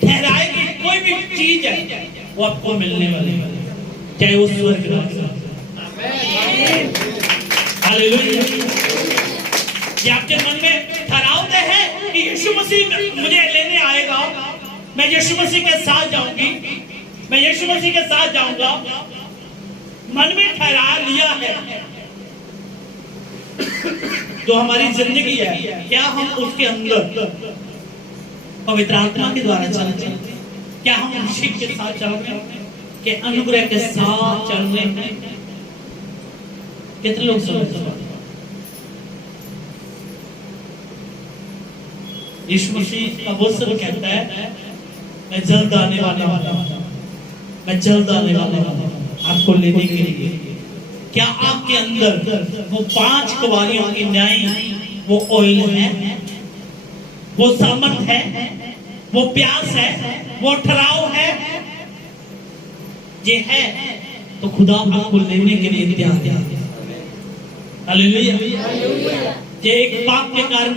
ठहराई गई कोई भी चीज है वो आपको मिलने वाली है, चाहे वो स्वर्ग हालेलुया। ये आपके मन में ठहरावते हैं कि यीशु मसीह मुझे लेने आएगा, मैं यीशु मसीह के साथ जाऊंगी, मैं यीशु मसीह के साथ जाऊंगा। मन में ठहरा लिया है जो हमारी जिंदगी है, क्या हम उसके अंदर पवित्र आत्मा के द्वारा चलते हैं? क्या हम अभिषेक के साथ चल रहे हैं? के अनुग्रह के साथ चल रहे हैं? कितने लोग समझते हैं? यीशु मसीह का वचन कहता है मैं जल्द आने वाला हूं, मैं जल्द आने वाला हूं आपको लेने के लिए। क्या आपके अंदर वो 5 कुंवारियों की न्याय, वो ऑयल है, वो सामर्थ है, वो प्यास है, वो ठहराव है? ये है तो खुदा आपको लेने के लिए तैयार है। हालेलुया। ये एक पाप के कारण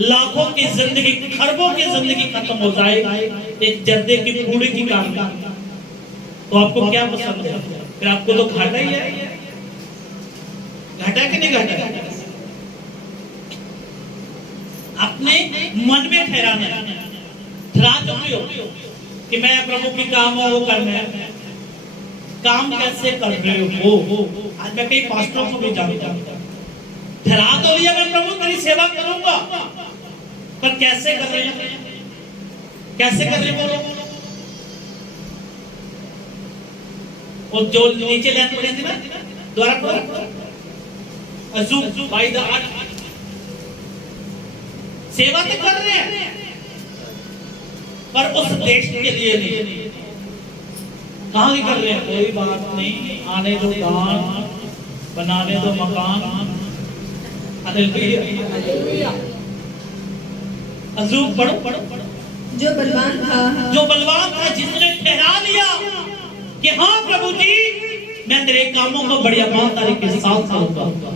लाखों की जिंदगी, खरबों की जिंदगी खत्म हो जाए एक जर्दे की पूड़ी की कारण, तो आपको क्या पसंद है? फिर आपको तो घाटा ही है। घाटा कि नहीं घाटा? अपने मन में ठहराना है। ठहरा चुके हो कि मैं प्रभु की काम है वो करना है। काम कैसे कर रहे हो? आज मैं कई पास्टरों को भी जानता हूं, ठहरा तो लिया मैं प्रभु तेरी सेवा करूंगा, पर कैसे कर रहे हैं? कैसे कर रहे बोलो? वो जो नीचे लाइन पड़ी थी ना, द्वारा पढ़ो अज़ूब बाय द आर्ट, सेवा तो कर रहे हैं पर उस देश के लिए नहीं। कहां की कर रहे हैं? कोई बात नहीं, आने दो दान, बनाने दो मकान। हालेलुया। अज़ूब पढ़ो। जो बलवान था जिसने ठहरा लिया कि हाँ प्रभु जी मैं तेरे कामों को बड़ी ईमानदारी के साथ करूंगा।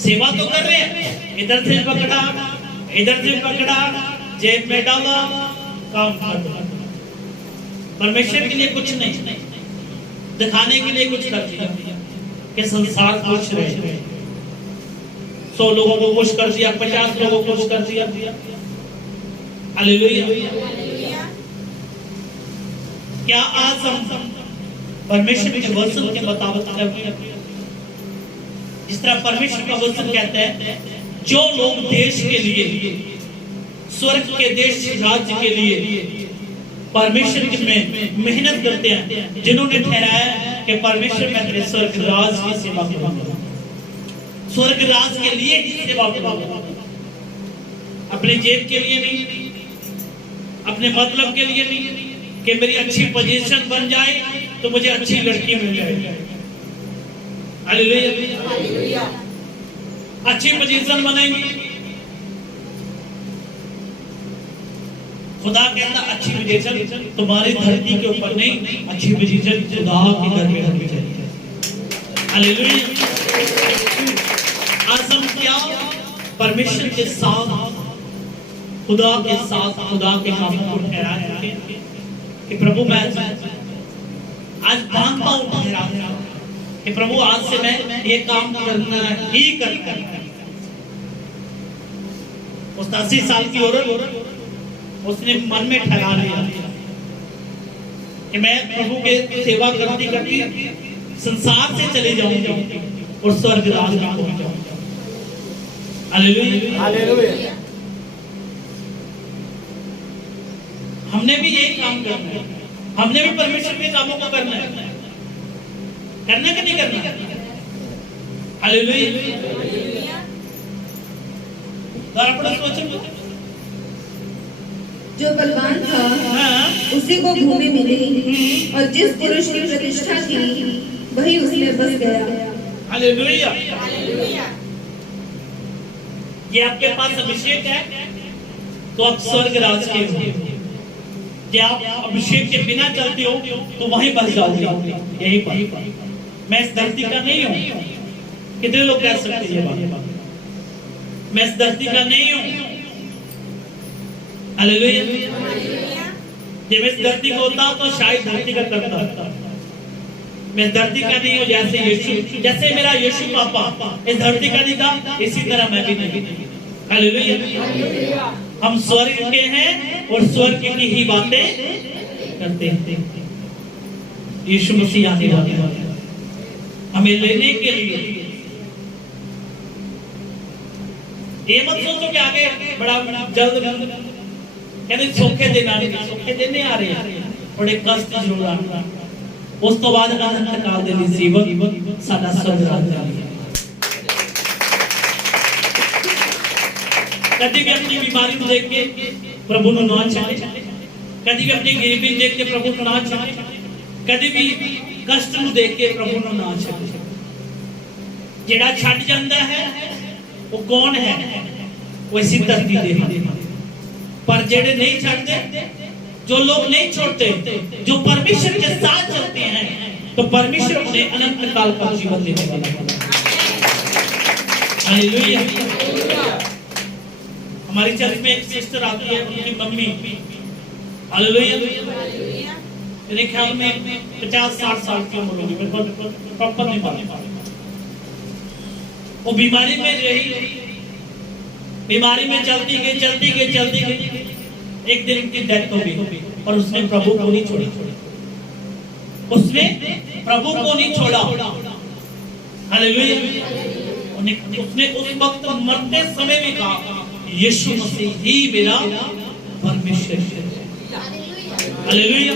सेवा तो कर रहे हैं, इधर से पकड़ा, इधर से पकड़ा, जेब में डाला, काम कर। परमेश्वर के लिए कुछ नहीं, दिखाने के लिए कुछ कर दिया कि संसार खुश रहे। 100 लोगों को खुश कर दिया, 50 लोगों को खुश कर दिया। हालेलुया। क्या आज हम परमेश्वर के वचन के मुताबिक करते हैं? जिस तरह परमेश्वर का वचन कहता है, जो लोग देश के लिए, स्वर्ग के देश राज्य के लिए परमेश्वर में मेहनत करते हैं, जिन्होंने ठहराया कि परमेश्वर मैं तेरे स्वर्ग राज की सेवा करूंगा, स्वर्ग राज के लिए ही सेवा करो, अपने जेब के लिए नहीं, अपने मतलब के लिए नहीं कि मेरी अच्छी पोजीशन बन जाए तो मुझे अच्छी लड़की मिल जाए। हालेलुया। अच्छी पोजीशन बनेगी, खुदा कहता अच्छी पोजीशन तुम्हारी धरती के ऊपर नहीं, अच्छी पोजीशन खुदा के घर में होनी चाहिए। हालेलुया। आज हम क्या परमेश्वर के साथ, खुदा के साथ, खुदा के कामों को ठहरा है कि प्रभु मैं आज मानता हूं ठहरा कि प्रभु आज से मैं ये काम करना ही करना। उस 80 साल की औरत उसने मन में ठहरा लिया कि मैं प्रभु के सेवा करती करती संसार से चले जाऊंगी और स्वर्ग राज में पहुंच जाऊंगी। हालेलुया। हमने भी यही काम करना है, हमने भी परमेश्वर के कामों को करना है, करना कि नहीं करना? हालेलुया। सोचो, जो बलवान था उसी को भूमि मिली और जिस पुरुष की प्रतिष्ठा थी वही उसमें बस गया। हालेलुया। ये आपके पास अभिषेक है तो आप स्वर्ग राज के हो। कि आप अभिषेक के बिना चलते हो तो वहीं बस जाओगे। यही बात, मैं इस धरती का नहीं हूं। कितने लोग कह सकते हैं ये बात? मैं इस धरती का नहीं हूं। हालेलुया। जब इस धरती को होता तो शायद धरती का करता। मैं इस धरती का नहीं हूं। जैसे यीशु, जैसे मेरा यीशु पापा इस धरती का नहीं था, इसी तरह मैं भी नहीं। हालेलुया। हम स्वर्ग के हैं और स्वर्ग की ही बातें करते हैं। यीशु मसीह आने वाले हैं हमें लेने के लिए। ये मत सोचो कि आगे बड़ा जल्द कहते सौखे दिन आ रहे, सौखे दिन नहीं आ रहे, बड़े कष्ट जरूर आ रहे। उस तो बाद अनंत काल दे लिए जीवन साडा स्वर्ग राज है। कभी भी अपनी बीमारी को देख के प्रभु को ना चाहे, कभी भी अपनी गरीबी देख के प्रभु को ना चाहे, कभी भी कष्ट को देख के प्रभु को ना चाहे। जेड़ा छड़ जांदा है वो कौन है? वो इसी धरती दे। पर जेड़े नहीं छड़ते, जो लोग नहीं छोड़ते, जो परमेश्वर के साथ चलते हैं, तो परमेश्वर उन्हें अनंत काल का जीवन देने वाला है। हालेलुया। हमारी चर्च में एक सिस्टर आती है, उनकी मम्मी, हालेलुया, मेरे ख्याल में 50-60 साल की उम्र होगी, मेरे को प्रॉपर नहीं मालूम। वो बीमारी में रही, बीमारी में चलती गई, एक दिन उनकी डेथ हो गई और उसने प्रभु को नहीं छोड़ा। उसने प्रभु को नहीं छोड़ा। हालेलुया। उसने उस वक्त मरते समय में कहा, यीशु मसीह ही मेरा परमेश्वर है। हालेलुया।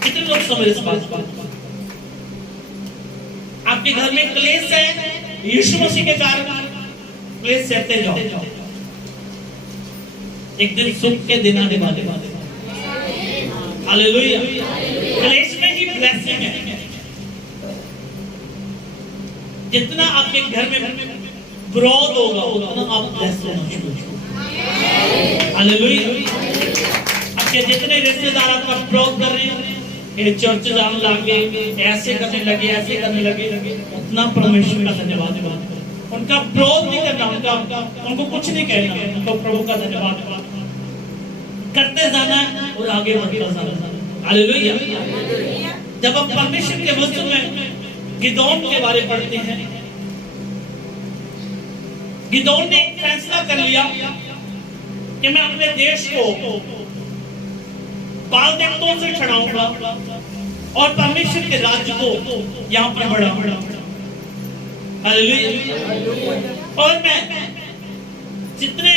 कितने लोग समझ इस बात को? आपके घर में क्लेश है, यीशु मसीह के कारण क्लेश सहते जाओ, एक दिन सुख के दिन आने वाले। हालेलुया। क्लेश में ही ब्लेसिंग है। जितना आपके घर में विरोध होगा उतना आप ब्लेस होना शुरू हो। हालेलुया। आपके जितने रिश्तेदार आपका विरोध कर रहे हैं, ये चर्च जाने लगे, ऐसे करने लगे, उतना परमेश्वर का धन्यवाद। उनका विरोध नहीं करना, उनको कुछ नहीं कहना, उनको प्रभु का धन्यवाद करते जाना और आगे बढ़ते जाना। हालेलुया। जब हम परमेश्वर के वचन में गिदोन के बारे में पढ़ते हैं, गिदोन ने एक फैसला कर लिया कि मैं अपने देश को बाल देवताओं से छुड़ाऊंगा और परमेश्वर के राज्य को यहाँ पर बढ़ाऊंगा। हालेलुया। और मैं जितने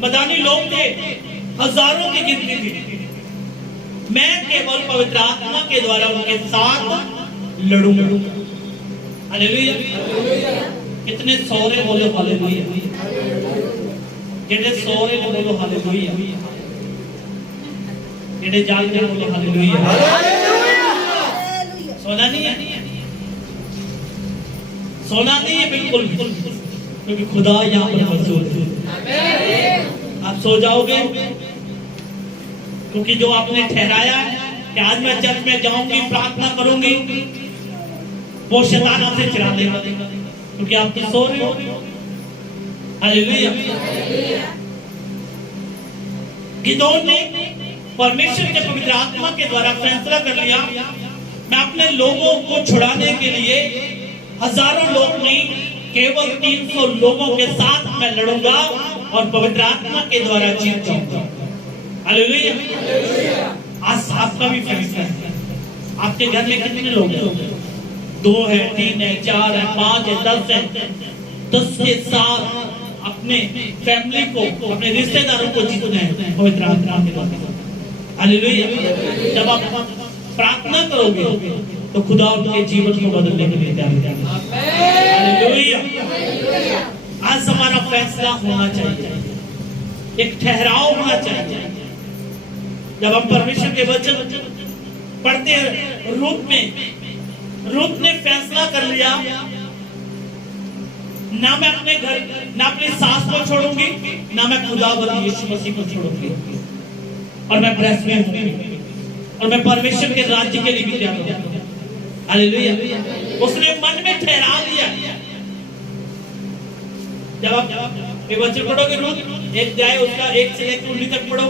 मदानी लोग थे, हजारों की गिनती थी, मैं केवल पवित्र आत्मा के द्वारा उनके साथ लड़ूंगा। हालेलुया। कितने सौरे बोलो हालेलुया। जेडे सौरे ने बोलो हालेलुया। जेडे जाग रहे बोलो हालेलुया। सोना नहीं है, सोना नहीं है बिल्कुल, क्योंकि खुदा यहाँ पर मौजूद है। आप सो जाओगे क्योंकि जो आपने ठहराया कि आज मैं चर्च में जाऊंगी, प्रार्थना करूंगी, वो शैतान आपसे चुरा लेगा, क्योंकि आप तो सो रहे हो। हालेलुया। गिदोन ने परमेश्वर के पवित्र आत्मा के द्वारा फैसला कर लिया, मैं अपने लोगों को छुड़ाने के लिए हजारों लोग नहीं, केवल 300 लोगों के साथ मैं लड़ूंगा और पवित्र आत्मा के द्वारा जीत जाऊंगा। हालेलुया। आज आपका भी फैसला है। आपके घर में कितने लोग हैं? 2 है, 3 है, 4 है, 5 है, 10 है। 10 के साथ अपने फैमिली को, अपने रिश्तेदारों को जीतना है पवित्र आत्मा के द्वारा। हालेलुया। जब आप प्रार्थना करोगे तो खुदा आपके जीवन को बदलने के लिए तैयार है। हालेलुया। आज हमारा फैसला होना चाहिए, एक ठहराव होना चाहिए। जब हम परमेश्वर के वचन पढ़ते हैं, रूत ने फैसला कर लिया, ना मैं अपने घर, ना अपनी सास को छोड़ूंगी, ना मैं खुदावंद यीशु मसीह को छोड़ूंगी, और मैं प्रेस में हूँ, और मैं परमेश्वर के राज्य के लिए भी तैयार हूं। हालेलुया। उसने मन में ठहरा लिया। जब आप ये वचन पढ़ोगे, रूत एक जाए उसका 1 से 19 तक पढ़ो,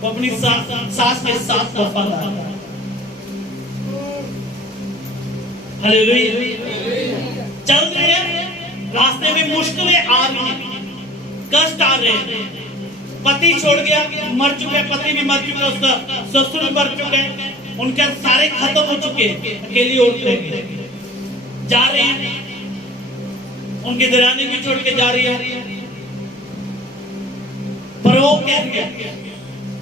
वो अपनी सास के साथ वफादार। हालेलुया। चल रहे हैं, रास्ते में मुश्किलें आ रही हैं, कष्ट आ रहे हैं, पति छोड़ गया, मर चुके, पति भी मर चुका, उसका ससुर भी मर चुके, उनके सारे खत्म हो चुके, अकेली उठ रहे जा रहे हैं, उनकी दरानी भी छोड़ के जा रही है, पर वो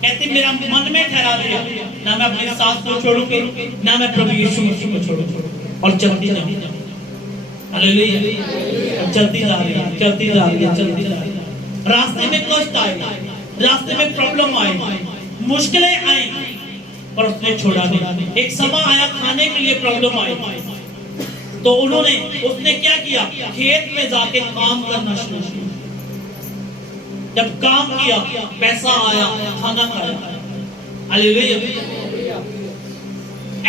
कहती मेरा मन में ठहरा लिया, ना मैं अपनी सास को छोड़ूंगी, ना मैं प्रभु यीशु मसीह को छोड़ूंगी, और चलती जाऊंगी। हालेलुया। चलती जा रही है, चलती जा रही है, चलती जा रही है। रास्ते में कष्ट आए, रास्ते में प्रॉब्लम आए, मुश्किलें आई, पर उसने छोड़ा नहीं। एक समय आया खाने के लिए प्रॉब्लम आई, तो उसने क्या किया, खेत में जाके काम करना शुरू किया। जब काम किया, पैसा आया, खाना खाया। हालेलुया।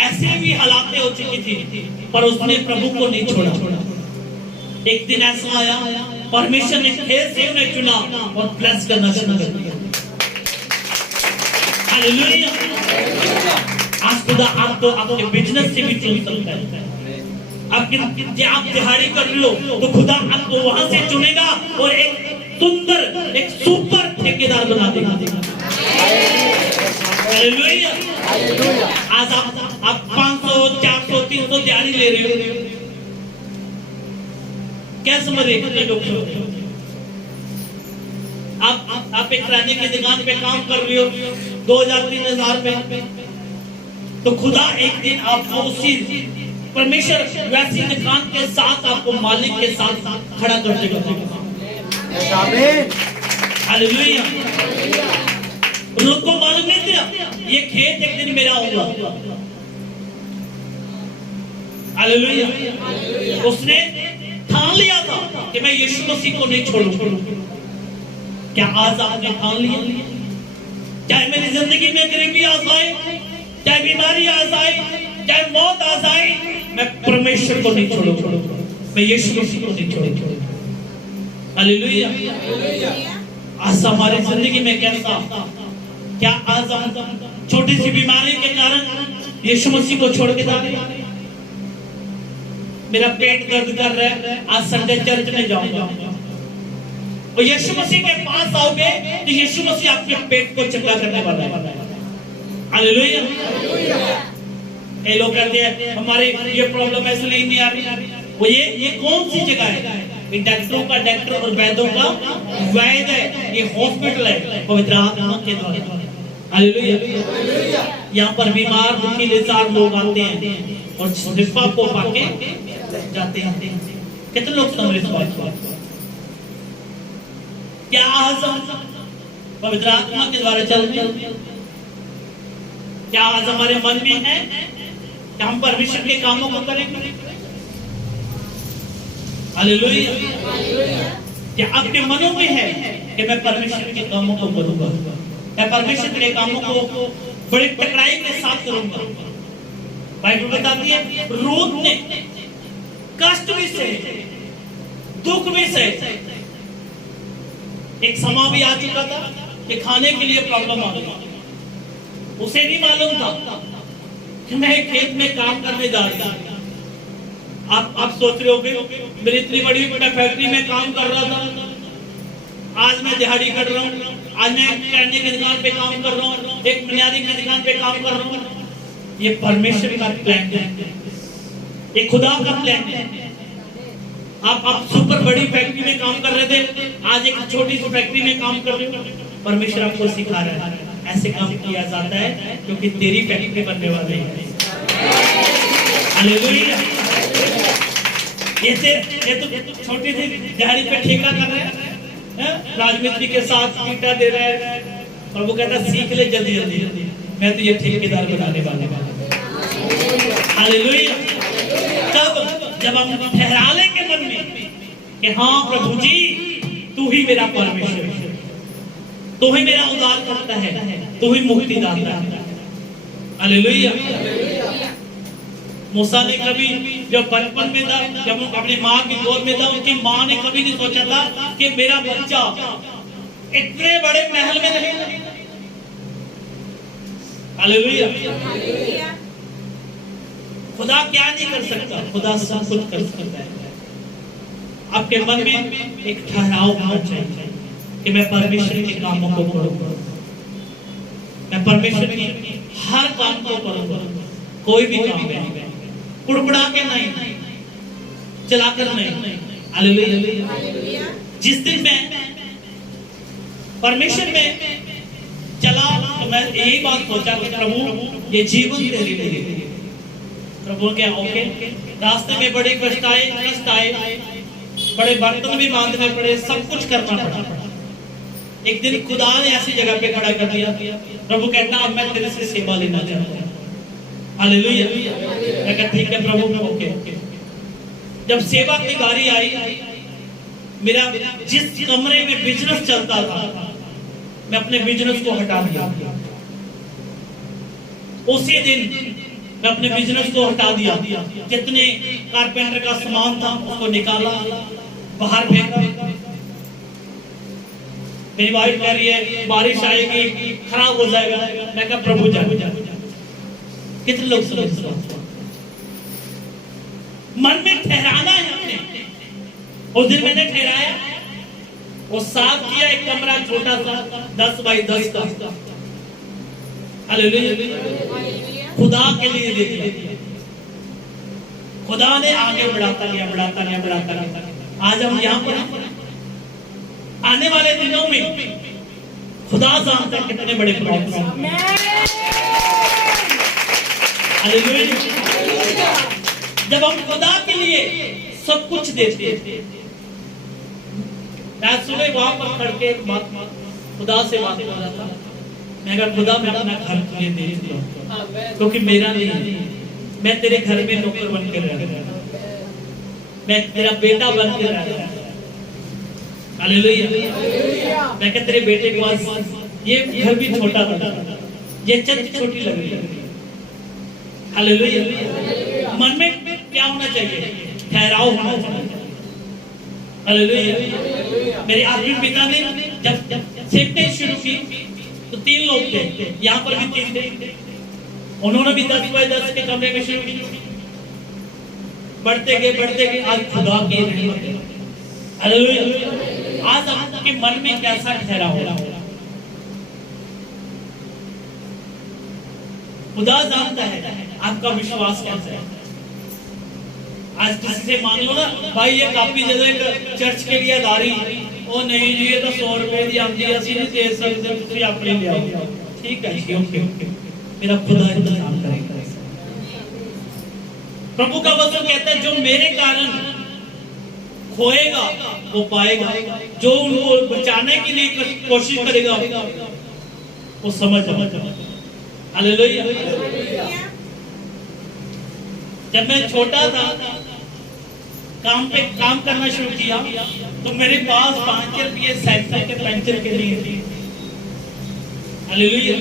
ऐसे भी हालातें हो चुकी थी, पर उसने प्रभु को नहीं छोड़ा। एक दिन ऐसा आया, परमेश्वर ने खेत से उन्हें चुना और ब्लेस करना शुरू कर दिया। हालेलुया। आज खुदा आपको आपके बिजनेस से भी चुन सकता है। आप दिहाड़ी कर रहे हो तो खुदा आपको वहां से चुनेगा और एक सुंदर, एक सुपर ठेकेदार बना देगा। हालेलुया। आज आप 500, 400, 300 दिहाड़ी ले रहे हो, क्या समझ रहे लोग? आप एक किराने की दुकान पे काम कर रहे हो 2000-3000 पे, तो खुदा एक दिन आपको उसी परमेश्वर वैसी दुकान के साथ आपको मालिक के साथ खड़ा कर देगा। हालेलुया। रूत को मालूम नहीं था ये खेत एक दिन मेरा होगा। हालेलुया। उसने ठान लिया था कि मैं यीशु मसीह को नहीं छोड़ूंगा। क्या आज आपने ठान लिया? चाहे मेरी जिंदगी में गरीबी आ जाए, चाहे बीमारी आ जाए, चाहे मौत आ जाए, मैं परमेश्वर को नहीं छोड़ूंगा, मैं यीशु मसीह को नहीं छोड़ूंगा। हालेलुया। आज हमारी जिंदगी में कैसा, क्या आज हम छोटी सी बीमारी के कारण यीशु मसीह को छोड़ के जा रहे हैं? मेरा पेट दर्द कर रहा है, आज संडे चर्च में जाऊंगा, और यीशु मसीह के पास आओगे तो यीशु मसीह आपके पेट को चंगा करने वाला है। हालेलुया। ये लोग कहते हैं हमारे ये प्रॉब्लम इसलिए नहीं आ रही, वो ये कौन सी जगह है? डॉक्टरों का डॉक्टर और वैद्यों का वैद्य है, ये हॉस्पिटल है पवित्र आत्मा के द्वारा। हालेलुया। यहाँ पर बीमार दुखी लाचार लोग आते हैं और शिफा को पाके जाते हैं। कितने लोग समझ इस बात को? क्या आज हम पवित्र आत्मा के द्वारा चलते हैं? क्या आज हमारे मन में है कि हम परमेश्वर के कामों को करेंगे? हालेलुया। क्या आपके मनों में है कि मैं परमेश्वर के कामों को करूंगा, मैं परमेश्वर के कामों को बड़ी टकराई के साथ करूंगा? बाइबल बताती है रूथ ने कष्ट भी सहे, दुख भी सहे। एक समय भी आ चुका था कि खाने के लिए प्रॉब्लम आ गई। उसे नहीं मालूम था कि मैं खेत में काम करने जा रही हूँ। आप सोच रहे होगे मेरी इतनी बड़ी फैक्ट्री में काम कर रहा था, आज मैं दिहाड़ी कर रहा हूँ, आज मैं किराने की दुकान पे काम कर रहा हूँ, एक मनियारी की दुकान पे काम कर रहा हूँ। ये परमेश्वर का प्लान है, ये खुदा का प्लान है। आप सुपर बड़ी फैक्ट्री में काम कर रहे थे, आज एक छोटी सी फैक्ट्री में काम कर रहे हो। परमेश्वर आपको सिखा रहा है ऐसे काम किया जाता है क्योंकि तेरी फैक्ट्री बनने वाली है। हालेलुया। ये तो छोटी सी दिहाड़ी पे ठेका कर रहे हैं, राजमिस्त्री के साथ ईंटा दे रहे हैं, और वो कहता सीख ले जल्दी जल्दी, मैं तो ये ठेकेदार बनाने वाला। हालेलुया। जब हम ठहरा लेंगे मन में कि हाँ प्रभु जी तू ही मेरा परमेश्वर है, तू ही मेरा उद्धार करता है, तू ही मुक्ति दाता है। हालेलुया। मूसा ने कभी जब बचपन में था, जब वो अपनी माँ की गोद में था, उसकी माँ ने कभी नहीं सोचा था कि मेरा बच्चा इतने बड़े महल में रहेगा। हालेलुया। खुदा क्या नहीं कर सकता? खुदा सब कुछ कर सकता है। आपके मन में एक ठहराव होना चाहिए कि मैं परमेश्वर के कामों को करूंगा, मैं परमेश्वर की हर काम को करूंगा। कोई भी काम नहीं, कुड़कुड़ा के नहीं, चलाकर नहीं। हालेलुया। जिस दिन मैं परमेश्वर में चला तो मैं यही बात सोचा कि प्रभु ये जीवन तेरे लिए। प्रभु क्या ओके, रास्ते में बड़े कष्ट आए, बड़े बर्तन भी बांधने पड़े, सब कुछ करना पड़ा। एक दिन खुदा ने ऐसी जगह पे खड़ा कर दिया, प्रभु कहता अब मैं तेरे से सेवा लेना चाहता हूँ। हालेलुया। मैं कहता ठीक है प्रभु, ओके। जब सेवा की बारी आई, मेरा जिस कमरे में बिजनेस चलता था, मैं अपने बिजनेस को हटा दिया। उसी दिन मैं अपने बिजनेस को हटा दिया, जितने कारपेंटर का सामान था उसको निकाला, बाहर फेंका। मेरी वाइफ कह रही है बारिश आएगी, खराब हो जाएगा। मैं कहा प्रभु जा। कितने लोग समझ मन में ठहराना है हमने। उस दिन मैंने ठहराया, वो साफ किया, एक कमरा छोटा सा 10 बाई 10 का। हालेलुया। खुदा के लिए दे दिया। खुदा ने आगे बढ़ाता गया। आज हम यहाँ पर आने वाले दिनों में खुदा जानता है कितने बड़े प्रॉब्लम। जब हम खुदा के लिए सब कुछ देते। मैं सुबह वहां पर खड़ के बात खुदा से बात कर रहा था। मैं कहा खुदा मैं अपना घर तुझे दे चुका हूं, क्योंकि मेरा नहीं है। मैं तेरे घर में नौकर बन के रह रहा, मैं तेरा बेटा बन के रह रहा। हालेलुया। मैं कहा तेरे बेटे के पास ये घर भी छोटा था, ये छत छोटी लग रही है। हालेलुया। मन में क्या होना चाहिए? ठहराव होना चाहिए। हालेलुया। मेरे आत्मिक पिता ने जब सीखने शुरू की तो 3 लोग थे, यहाँ पर भी 3 थे। उन्होंने भी 10 बाई 10 के कमरे में शुरू की। बढ़ते गए आज खुदा की रहमत है। हालेलुया। आज आपके मन में कैसा ठहराव हो रहा है? खुदा जानता है आपका विश्वास कैसा है। आज किसी से मांग लो ना, भाई ये काफी ज्यादा चर्च के लिए दारी, ओ नहीं जी ये तो 100 रुपए दी आंदी ऐसी नहीं दे सकते, तुम अपने ले आओ। ठीक है जी, ओके। मेरा खुदा इंतजाम करेगा। प्रभु का वचन कहता है जो मेरे कारण खोएगा वो पाएगा, जो उनको बचाने के लिए कोशिश करेगा वो समझ जाएगा। हालेलुया। जब मैं छोटा था काम करना शुरू किया तो मेरे पास 5 रुपये साइकिल के पंचर के लिए थे। हालेलुया।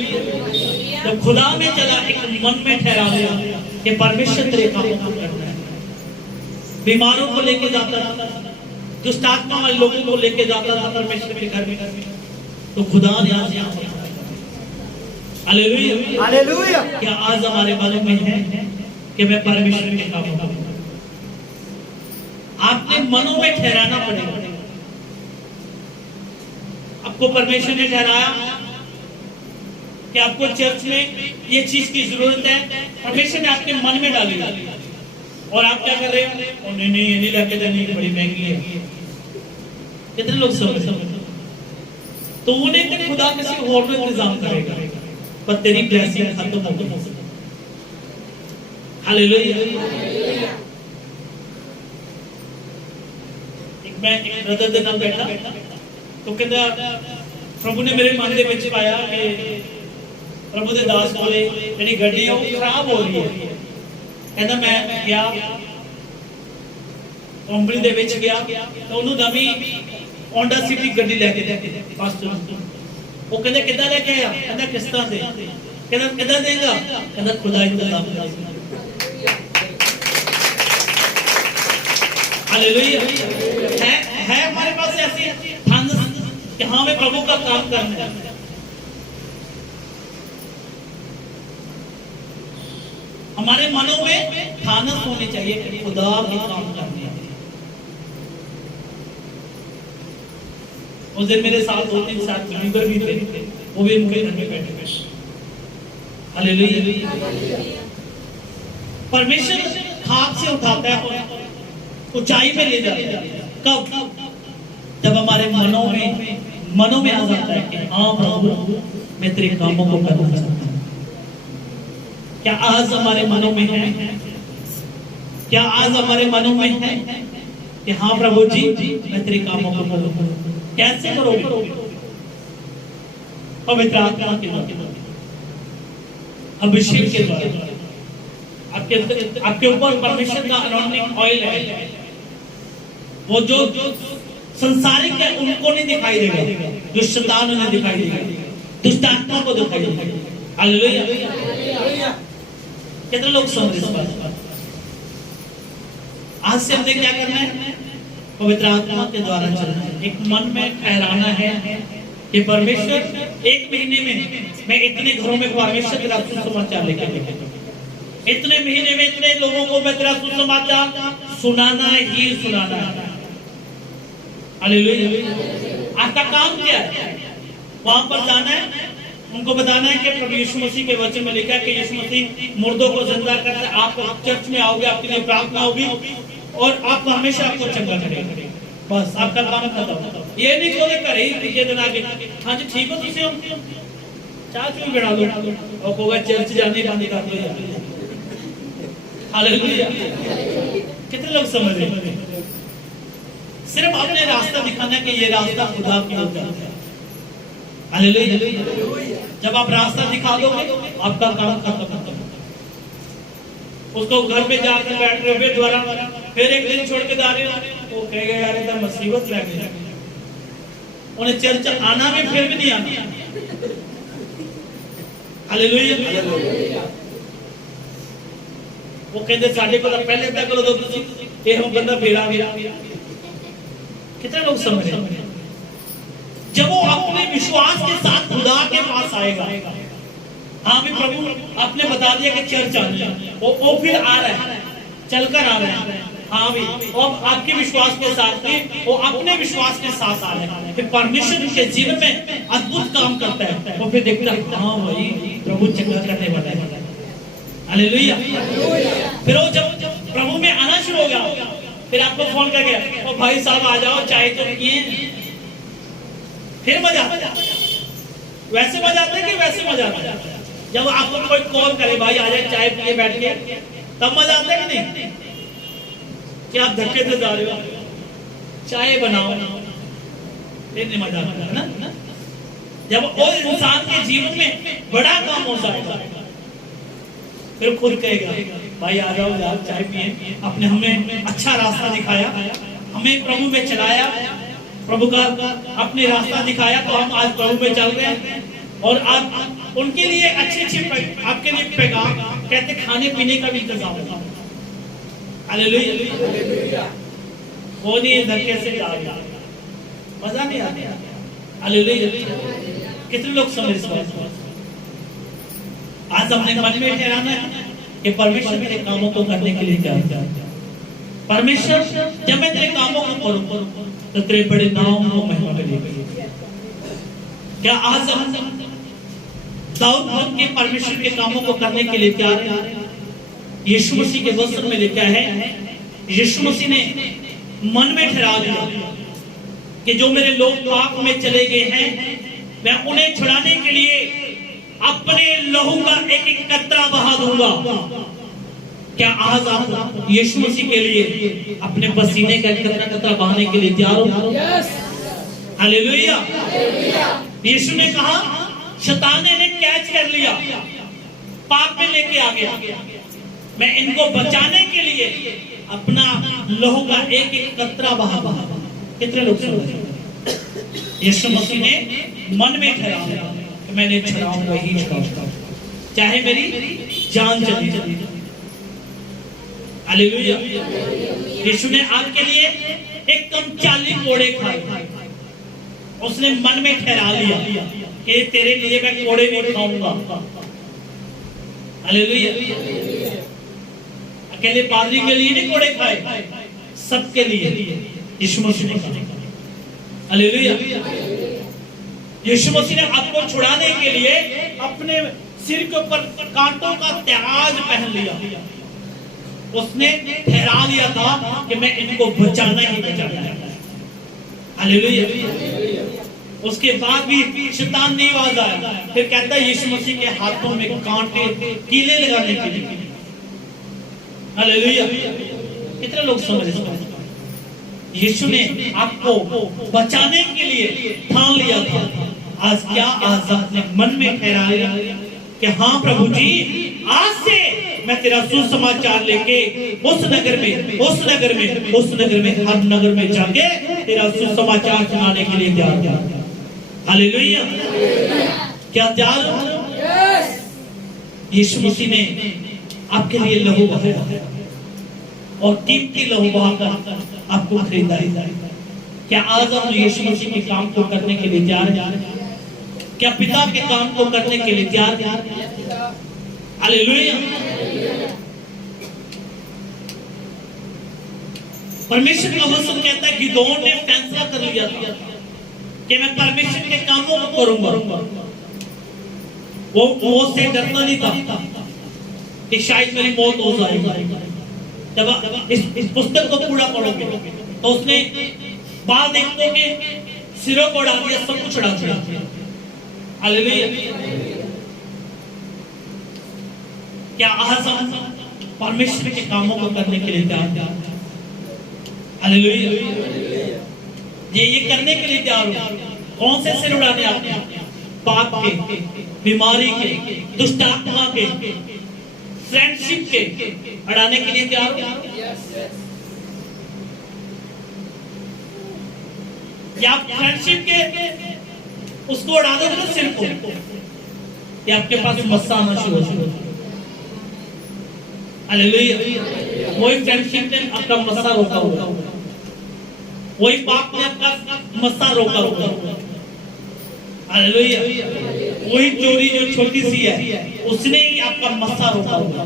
तो खुदा में चला, एक मन में ठहरा लिया कि परमेश्वर तेरे काम करना है। बीमारों को लेके जाता था, दुष्ट आत्मा वाले लोगों को लेके जाता था परमेश्वर के घर में, तो खुदा ने आज यहाँ हालेलुया हालेलुया। क्या आज हमारे मन में है कि मैं परमेश्वर के काम करूं? आपने मनों में ठहराना पड़ेगा। आपको परमेश्वर ने ठहराया कि आपको चर्च में ये चीज की जरूरत है, परमेश्वर ने आपके मन में डाली और आप क्या कर रहे हो? नहीं नहीं, ये नहीं लेके देनी, बड़ी महंगी है। कितने लोग समझ तो उन्हें खुदा किसी और में इंतजाम करेगा, पर तेरी ब्लेसिंग खत्म हो गई। हालेलुया। मैं एक ब्रदर ਦੇ ਨਾਲ बैठा तो कहता प्रभु ने मेरे मन ਦੇ ਵਿੱਚ ਪਾਇਆ ਕਿ प्रभु ਦੇ ਦਾਸ ਕੋਲੇ ਜਿਹੜੀ ਗੱਡੀ ਉਹ ਖਰਾਬ ਹੋ ਰਹੀ ਹੈ। ਕਹਿੰਦਾ ਮੈਂ ਗਿਆ ਕੰਪਨੀ ਦੇ ਵਿੱਚ ਗਿਆ ਤਾਂ ਉਹਨੂੰ ਨਵੀਂ Honda City ਗੱਡੀ ਲੈ ਕੇ ਦਿੱਤੀ ਫਸਟ ਨੂੰ। ਉਹ ਕਹਿੰਦਾ ਕਿੱਦਾਂ ਲੈ ਕੇ ਆਇਆ? ਕਹਿੰਦਾ ਕਿਸ਼ਤਾਂ ਤੇ। ਕਹਿੰਦਾ ਕਿੱਦਾਂ ਦੇਗਾ? ਕਹਿੰਦਾ ਖੁਦਾ ਇੰਤਜ਼ਾਮ ਕਰੇਗਾ। हालेलुया। है हमारे पास ऐसी फंड्स कि हाँ हमें प्रभु का काम करना है। हमारे मनों में ठानस होनी चाहिए कि खुदा के काम करने हैं। उस दिन मेरे साथ 2-3 साथ बिलीवर भी थे, वो भी उनके घर में बैठे। हालेलुया। परमेश्वर खाक से उठाता है, ऊंचाई पे ले जाता है। कब? जब हमारे मनों में आ जाता है कि हाँ प्रभु मैं तेरे कामों को करना चाहता हूँ। क्या आज हमारे मनों में है? क्या आज हमारे मनों में है कि हाँ प्रभु जी मैं तेरे कामों को करूँगा? कैसे करोगे? पवित्र आत्मा के द्वारा, अभिषेक के द्वारा। आपके ऊपर परमेश्वर का अनॉइंटिंग ऑयल है। वो जो संसारिक है उनको नहीं दिखाई देगा, जो शैतान उन्हें दिखाई देगा, दुष्ट आत्मा को दिखाई देगा। हालेलुया। कितने लोग समझ इस बात? आज से हमें क्या करना है? पवित्र आत्मा के द्वारा चलना है। एक मन में ठहराना है कि परमेश्वर 1 महीने में मैं इतने घरों में परमेश्वर तेरा सुसमाचार लेके आऊंगा। इतने महीने में इतने लोगों को मैं तेरा सुसमाचार सुनाना ही सुनाना है। हालेलुया। आपका काम क्या है? वहां पर जाना है, उनको बताना है कि प्रभु यीशु मसीह के वचन में लिखा है कि यीशु मसीह मुर्दों को जिंदा करता है। आप चर्च में आओगे, आपके लिए प्रार्थना होगी और आप हमेशा आपको चंगा करेगा। बस आपका काम खत्म। ये नहीं बोले करे तीसरे दिन आगे हाँ जी ठीक हो, तुम चाह चूह बिड़ा लो और होगा चर्च जाने का बंद कर दो। हालेलुया। कितने लोग समझ रहे हैं? सिर्फ आपने रास्ता दिखाना है कि ये रास्ता खुदा की ओर जाता है। हालेलुया। जब आप रास्ता दिखा दोगे आपका काम खत्म। उसको घर पे जाकर बैठ रहे हुए द्वारा फिर एक दिन छोड़ के जा रहे हो, वो कहेगा यार एकदम मुसीबत लग गई, उन्हें चर्च आना भी फिर भी नहीं आना। हालेलुया। वो कहते साढ़े को पहले तक करो तो ये हम बंदा फेरा। कितने लोग समझ रहे हैं? जब वो अपने विश्वास के साथ खुदा के पास आएगा, हाँ भी प्रभु आपने बता दिया कि चर्च आना, वो फिर आ रहा है, चलकर आ रहा है। हाँ भी और आपके विश्वास के साथ नहीं, वो अपने विश्वास के साथ आ रहा है। फिर परमेश्वर के जीवन में अद्भुत काम करता है। वो फिर देखता है हाँ भाई प्रभु चंगा करने वाला है। हालेलुया। फिर वो जब प्रभु में आना शुरू हो गया, फिर आपको फोन कर गया ओ भाई साहब आ जाओ, चाय तो पिए। फिर मजा वैसे मजा आता है कि वैसे मजा आता है जब आपको कोई कॉल करे भाई आ जाए चाय पिए बैठ के, तब मजा आता है कि नहीं? कि आप धक्के से जा रहे हो, चाय बनाओ, नहीं मजा आता है ना? जब वो इंसान के जीवन में बड़ा काम हो जाएगा, फिर खुद कहेगा भाई आ जाओ यार चाय पिए, आपने हमें अच्छा रास्ता दिखाया, हमें प्रभु में चलाया, प्रभु का अपने रास्ता दिखाया, तो हम आज प्रभु में चल रहे हैं। और आप उनके लिए अच्छे आपके लिए पैगाम कहते खाने पीने का भी इंतजाम होगा। हालेलुया। वो नहीं धक्के से जा रहा, मजा नहीं आता। हालेलुया। कितने लोग समझ इस बात को? आज अपने मन में ठहराना है कि परमेश्वर मेरे कामों को करने के लिए क्या है। परमेश्वर जब मैं तेरे कामों को करूं तो तेरे बड़े नाम को महिमा मिलेगी। क्या आज हम दाऊद बन के परमेश्वर के कामों को करने के लिए तैयार हैं? यीशु मसीह के वचन में लिखा है, यीशु मसीह ने मन में ठहरा लिया कि जो मेरे लोग पाप में चले गए हैं, मैं उन्हें छुड़ाने के लिए अपने लहू का एक एक कतरा बहा दूंगा। क्या आज आप यीशु मसीह के लिए अपने पसीने का कतरा कतरा बहाने के लिए तैयार हो? हालेलुया। यीशु ने कहा शैतान ने इन्हें कैच कर लिया, पाप में लेके आ गया, मैं इनको बचाने के लिए अपना लहू का एक एक कतरा बहा। कितने लोग समझ रहे? यीशु मसीह ने मन में ठहरा लिया कि मैंने छुड़ाऊंगा ही छुड़ाऊंगा, चाहे मेरी जान चली जाए। हालेलुया। यीशु ने आपके लिए एक कम 40 कोड़े खाए, उसने मन में ठहरा लिया कि तेरे लिए मैं कोड़े नहीं खाऊंगा। हालेलुया। अकेले पादरी के लिए नहीं कोड़े खाए, सबके लिए यीशु मसीह ने खाए। हालेलुया। यीशु मसीह ने आपको छुड़ाने के लिए अपने सिर के ऊपर कांटों का ताज पहन लिया, उसने ठहरा लिया था कि मैं इनको बचाना ही बचाना है। हालेलुया। उसके बाद भी शैतान नहीं आवाज आया, फिर कहता है यीशु मसीह के हाथों में कांटे कीले लगाने के लिए। हालेलुया। कितने लोग समझ सकते? यीशु ने आपको बचाने के लिए ठान लिया था। आज क्या आज अपने मन में ठहराया कि हाँ प्रभु जी, आज से मैं तेरा सुसमाचार लेके उस नगर में हर नगर में जाके तेरा सुसमाचार सुनाने के लिए तैयार। हालेलुया। क्या तैयार हो? यीशु मसीह ने आपके लिए लहू बहाया और कीमती लहू बहाकर आपको खरीदा है। क्या आज हम यीशु मसीह के काम को करने के लिए तैयार हैं? क्या पिता के काम को करने के लिए तैयार हैं? हालेलुया। परमेश्वर का वचन कहता है कि गिदोन ने फैसला कर लिया था कि मैं परमेश्वर के कामों को करूंगा। वो से डरता नहीं था कि शायद मेरी मौत हो जाएगी। जब इस पुस्तक को पूरा पढ़ोगे तो उसने बाल देखते के सिरों को उड़ा दिया, सब कुछ उड़ा दिया। हालेलुया। क्या आज हम परमेश्वर के कामों को करने के लिए तैयार हैं? हालेलुया। ये करने के लिए तैयार हो। कौन से सिर उड़ाने आपने? पाप के, बीमारी के, दुष्ट आत्मा के, फ्रेंडशिप के अड़ाने के लिए तैयार हो? या आप फ्रेंडशिप के उसको उड़ा दोगे ना सिर को, या आपके पास मस्सा आना शुरू हो। हालेलुया। वही फ्रेंडशिप ने आपका मस्सा रोका हुआ, वही पाप ने आपका मस्सा रोका हुआ। हालेलुया। वही चोरी जो छोटी सी है उसने ही आपका मस्सा रोका हुआ।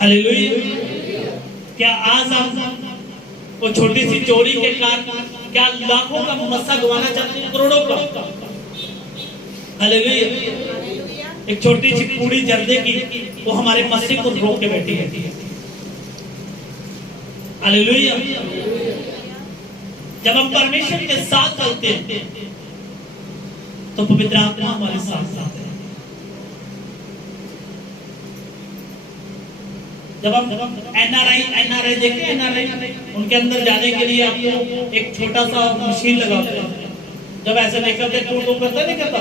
हालेलुया। क्या आज आप वो छोटी सी चोरी के कारण क्या लाखों का मस्सा गवाना चाहते हैं? करोड़ों का। हालेलुया। एक छोटी सी पूरी जर्दे की वो हमारे मस्से को रोक के बैठी है। हालेलुया। जब हम परमेश्वर के साथ चलते हैं तो पवित्र आत्मा हमारे साथ साथ है। जब हम एनआरआई देखते हैं, एनआरआई उनके अंदर जाने के लिए आपको एक छोटा सा मशीन लगाते हैं, जब ऐसे निकलते टू करता नहीं करता,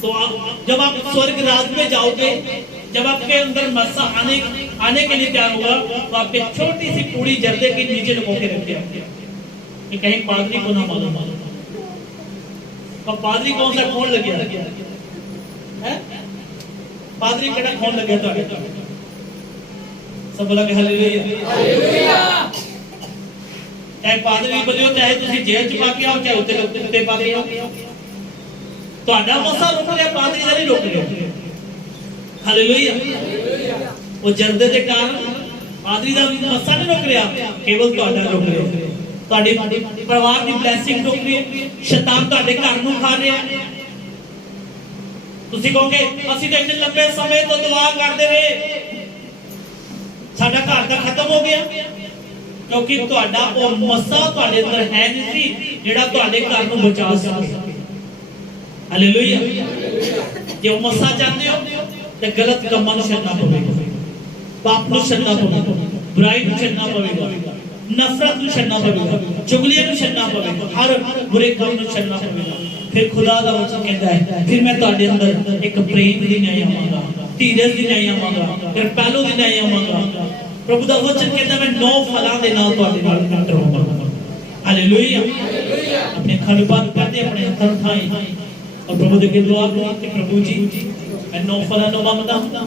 तो जब आप स्वर्ग राज में जाओगे, जब आपके अंदर मस्सा आने के लिए तैयार हुआ, तो आप एक छोटी सी पूरी जर्दे के नीचे लुको के रखते हैं कि कहीं पादरी को ना मालूम। तो पादरी कौन सा खोल लग गया है? पादरी केड़ा खोल लग गया तो सब बोला कि हालेलुया। चाहे पादरी बलियो, चाहे तुसी जेल च पा के आओ, चाहे उत्ते पा के आओ, ਤੁਹਾਡਾ ਮਸਾ ਰੁਕ ਰਿਹਾ, ਪਾਦਰੀ ਦਾ ਨਹੀਂ ਰੁਕ ਰਿਹਾ। ਹਾਲੇਲੂਇਆ। ਉਹ ਜਰਦੇ ਦੇ ਕਾਰਨ ਪਾਦਰੀ ਦਾ ਮਸਾ ਨਹੀਂ ਰੁਕ ਰਿਹਾ, ਕੇਵਲ ਤੁਹਾਡਾ ਰੁਕ ਰਿਹਾ। ਤੁਹਾਡੇ ਪਰਿਵਾਰ ਦੀ ਬਲੇਸਿੰਗ ਰੁਕ ਰਹੀ ਹੈ, ਸ਼ੈਤਾਨ ਤੁਹਾਡੇ ਘਰ ਨੂੰ ਖਾ ਰਿਹਾ। ਤੁਸੀਂ ਕਹੋਗੇ ਅਸੀਂ ਤਾਂ ਇੰਨੇ ਲੰਬੇ ਸਮੇਂ ਤੋਂ ਦੁਆ ਕਰਦੇ ਰਹੇ, ਸਾਡਾ ਘਰ ਤਾਂ ਖਤਮ ਹੋ ਗਿਆ, ਕਿਉਂਕਿ ਤੁਹਾਡਾ ਉਹ ਮਸਾ ਤੁਹਾਡੇ ਅੰਦਰ ਹੈ ਨਹੀਂ ਸੀ ਜਿਹੜਾ ਤੁਹਾਡੇ ਘਰ ਨੂੰ ਬਚਾ ਸਕੇ। हालेलुया। जो मसा चाहते हो तो गलत कामों ਨੂੰ ਛੱਡਣਾ ਪਵੇਗਾ, ਪਾਪ ਨੂੰ ਛੱਡਣਾ ਪਵੇਗਾ, ਬੁਰਾਈ ਨੂੰ ਛੱਡਣਾ ਪਵੇਗਾ, ਨਫ਼ਰਤ ਨੂੰ ਛੱਡਣਾ ਪਵੇਗਾ, ਚੁਗਲੀਆਂ ਨੂੰ ਛੱਡਣਾ ਪਵੇਗਾ, ਹਰ ਬੁਰੇ ਕੰਮ ਨੂੰ ਛੱਡਣਾ ਪਵੇਗਾ। ਫਿਰ ਖੁਦਾ ਦਾ ਵਚਨ ਕਹਿੰਦਾ ਹੈ, ਫਿਰ ਮੈਂ ਤੁਹਾਡੇ ਅੰਦਰ ਇੱਕ ਪ੍ਰੇਮ ਦੀ ਨਿਆਂ ਆਵਾਂਗਾ, ਧੀਰਜ ਦੀ ਨਿਆਂ ਆਵਾਂਗਾ, ਫਿਰ ਪਹਿਲੂ ਦੀ ਨਿਆਂ ਆਵਾਂਗਾ। ਪ੍ਰਭੂ ਦਾ ਵਚਨ ਕਹਿੰਦਾ ਮੈਂ 9 ਫਲਾਂ ਦੇ ਨਾਲ ਤੁਹਾਡੇ ਨਾਲ ਇਕੱਠ ਹੋਵਾਂਗਾ। हालेलुया। अपने हर बात करते, अपने हर ठाई और प्रभु के दुआ करो कि प्रभु जी मैं 9 फलां मांगदा हूं।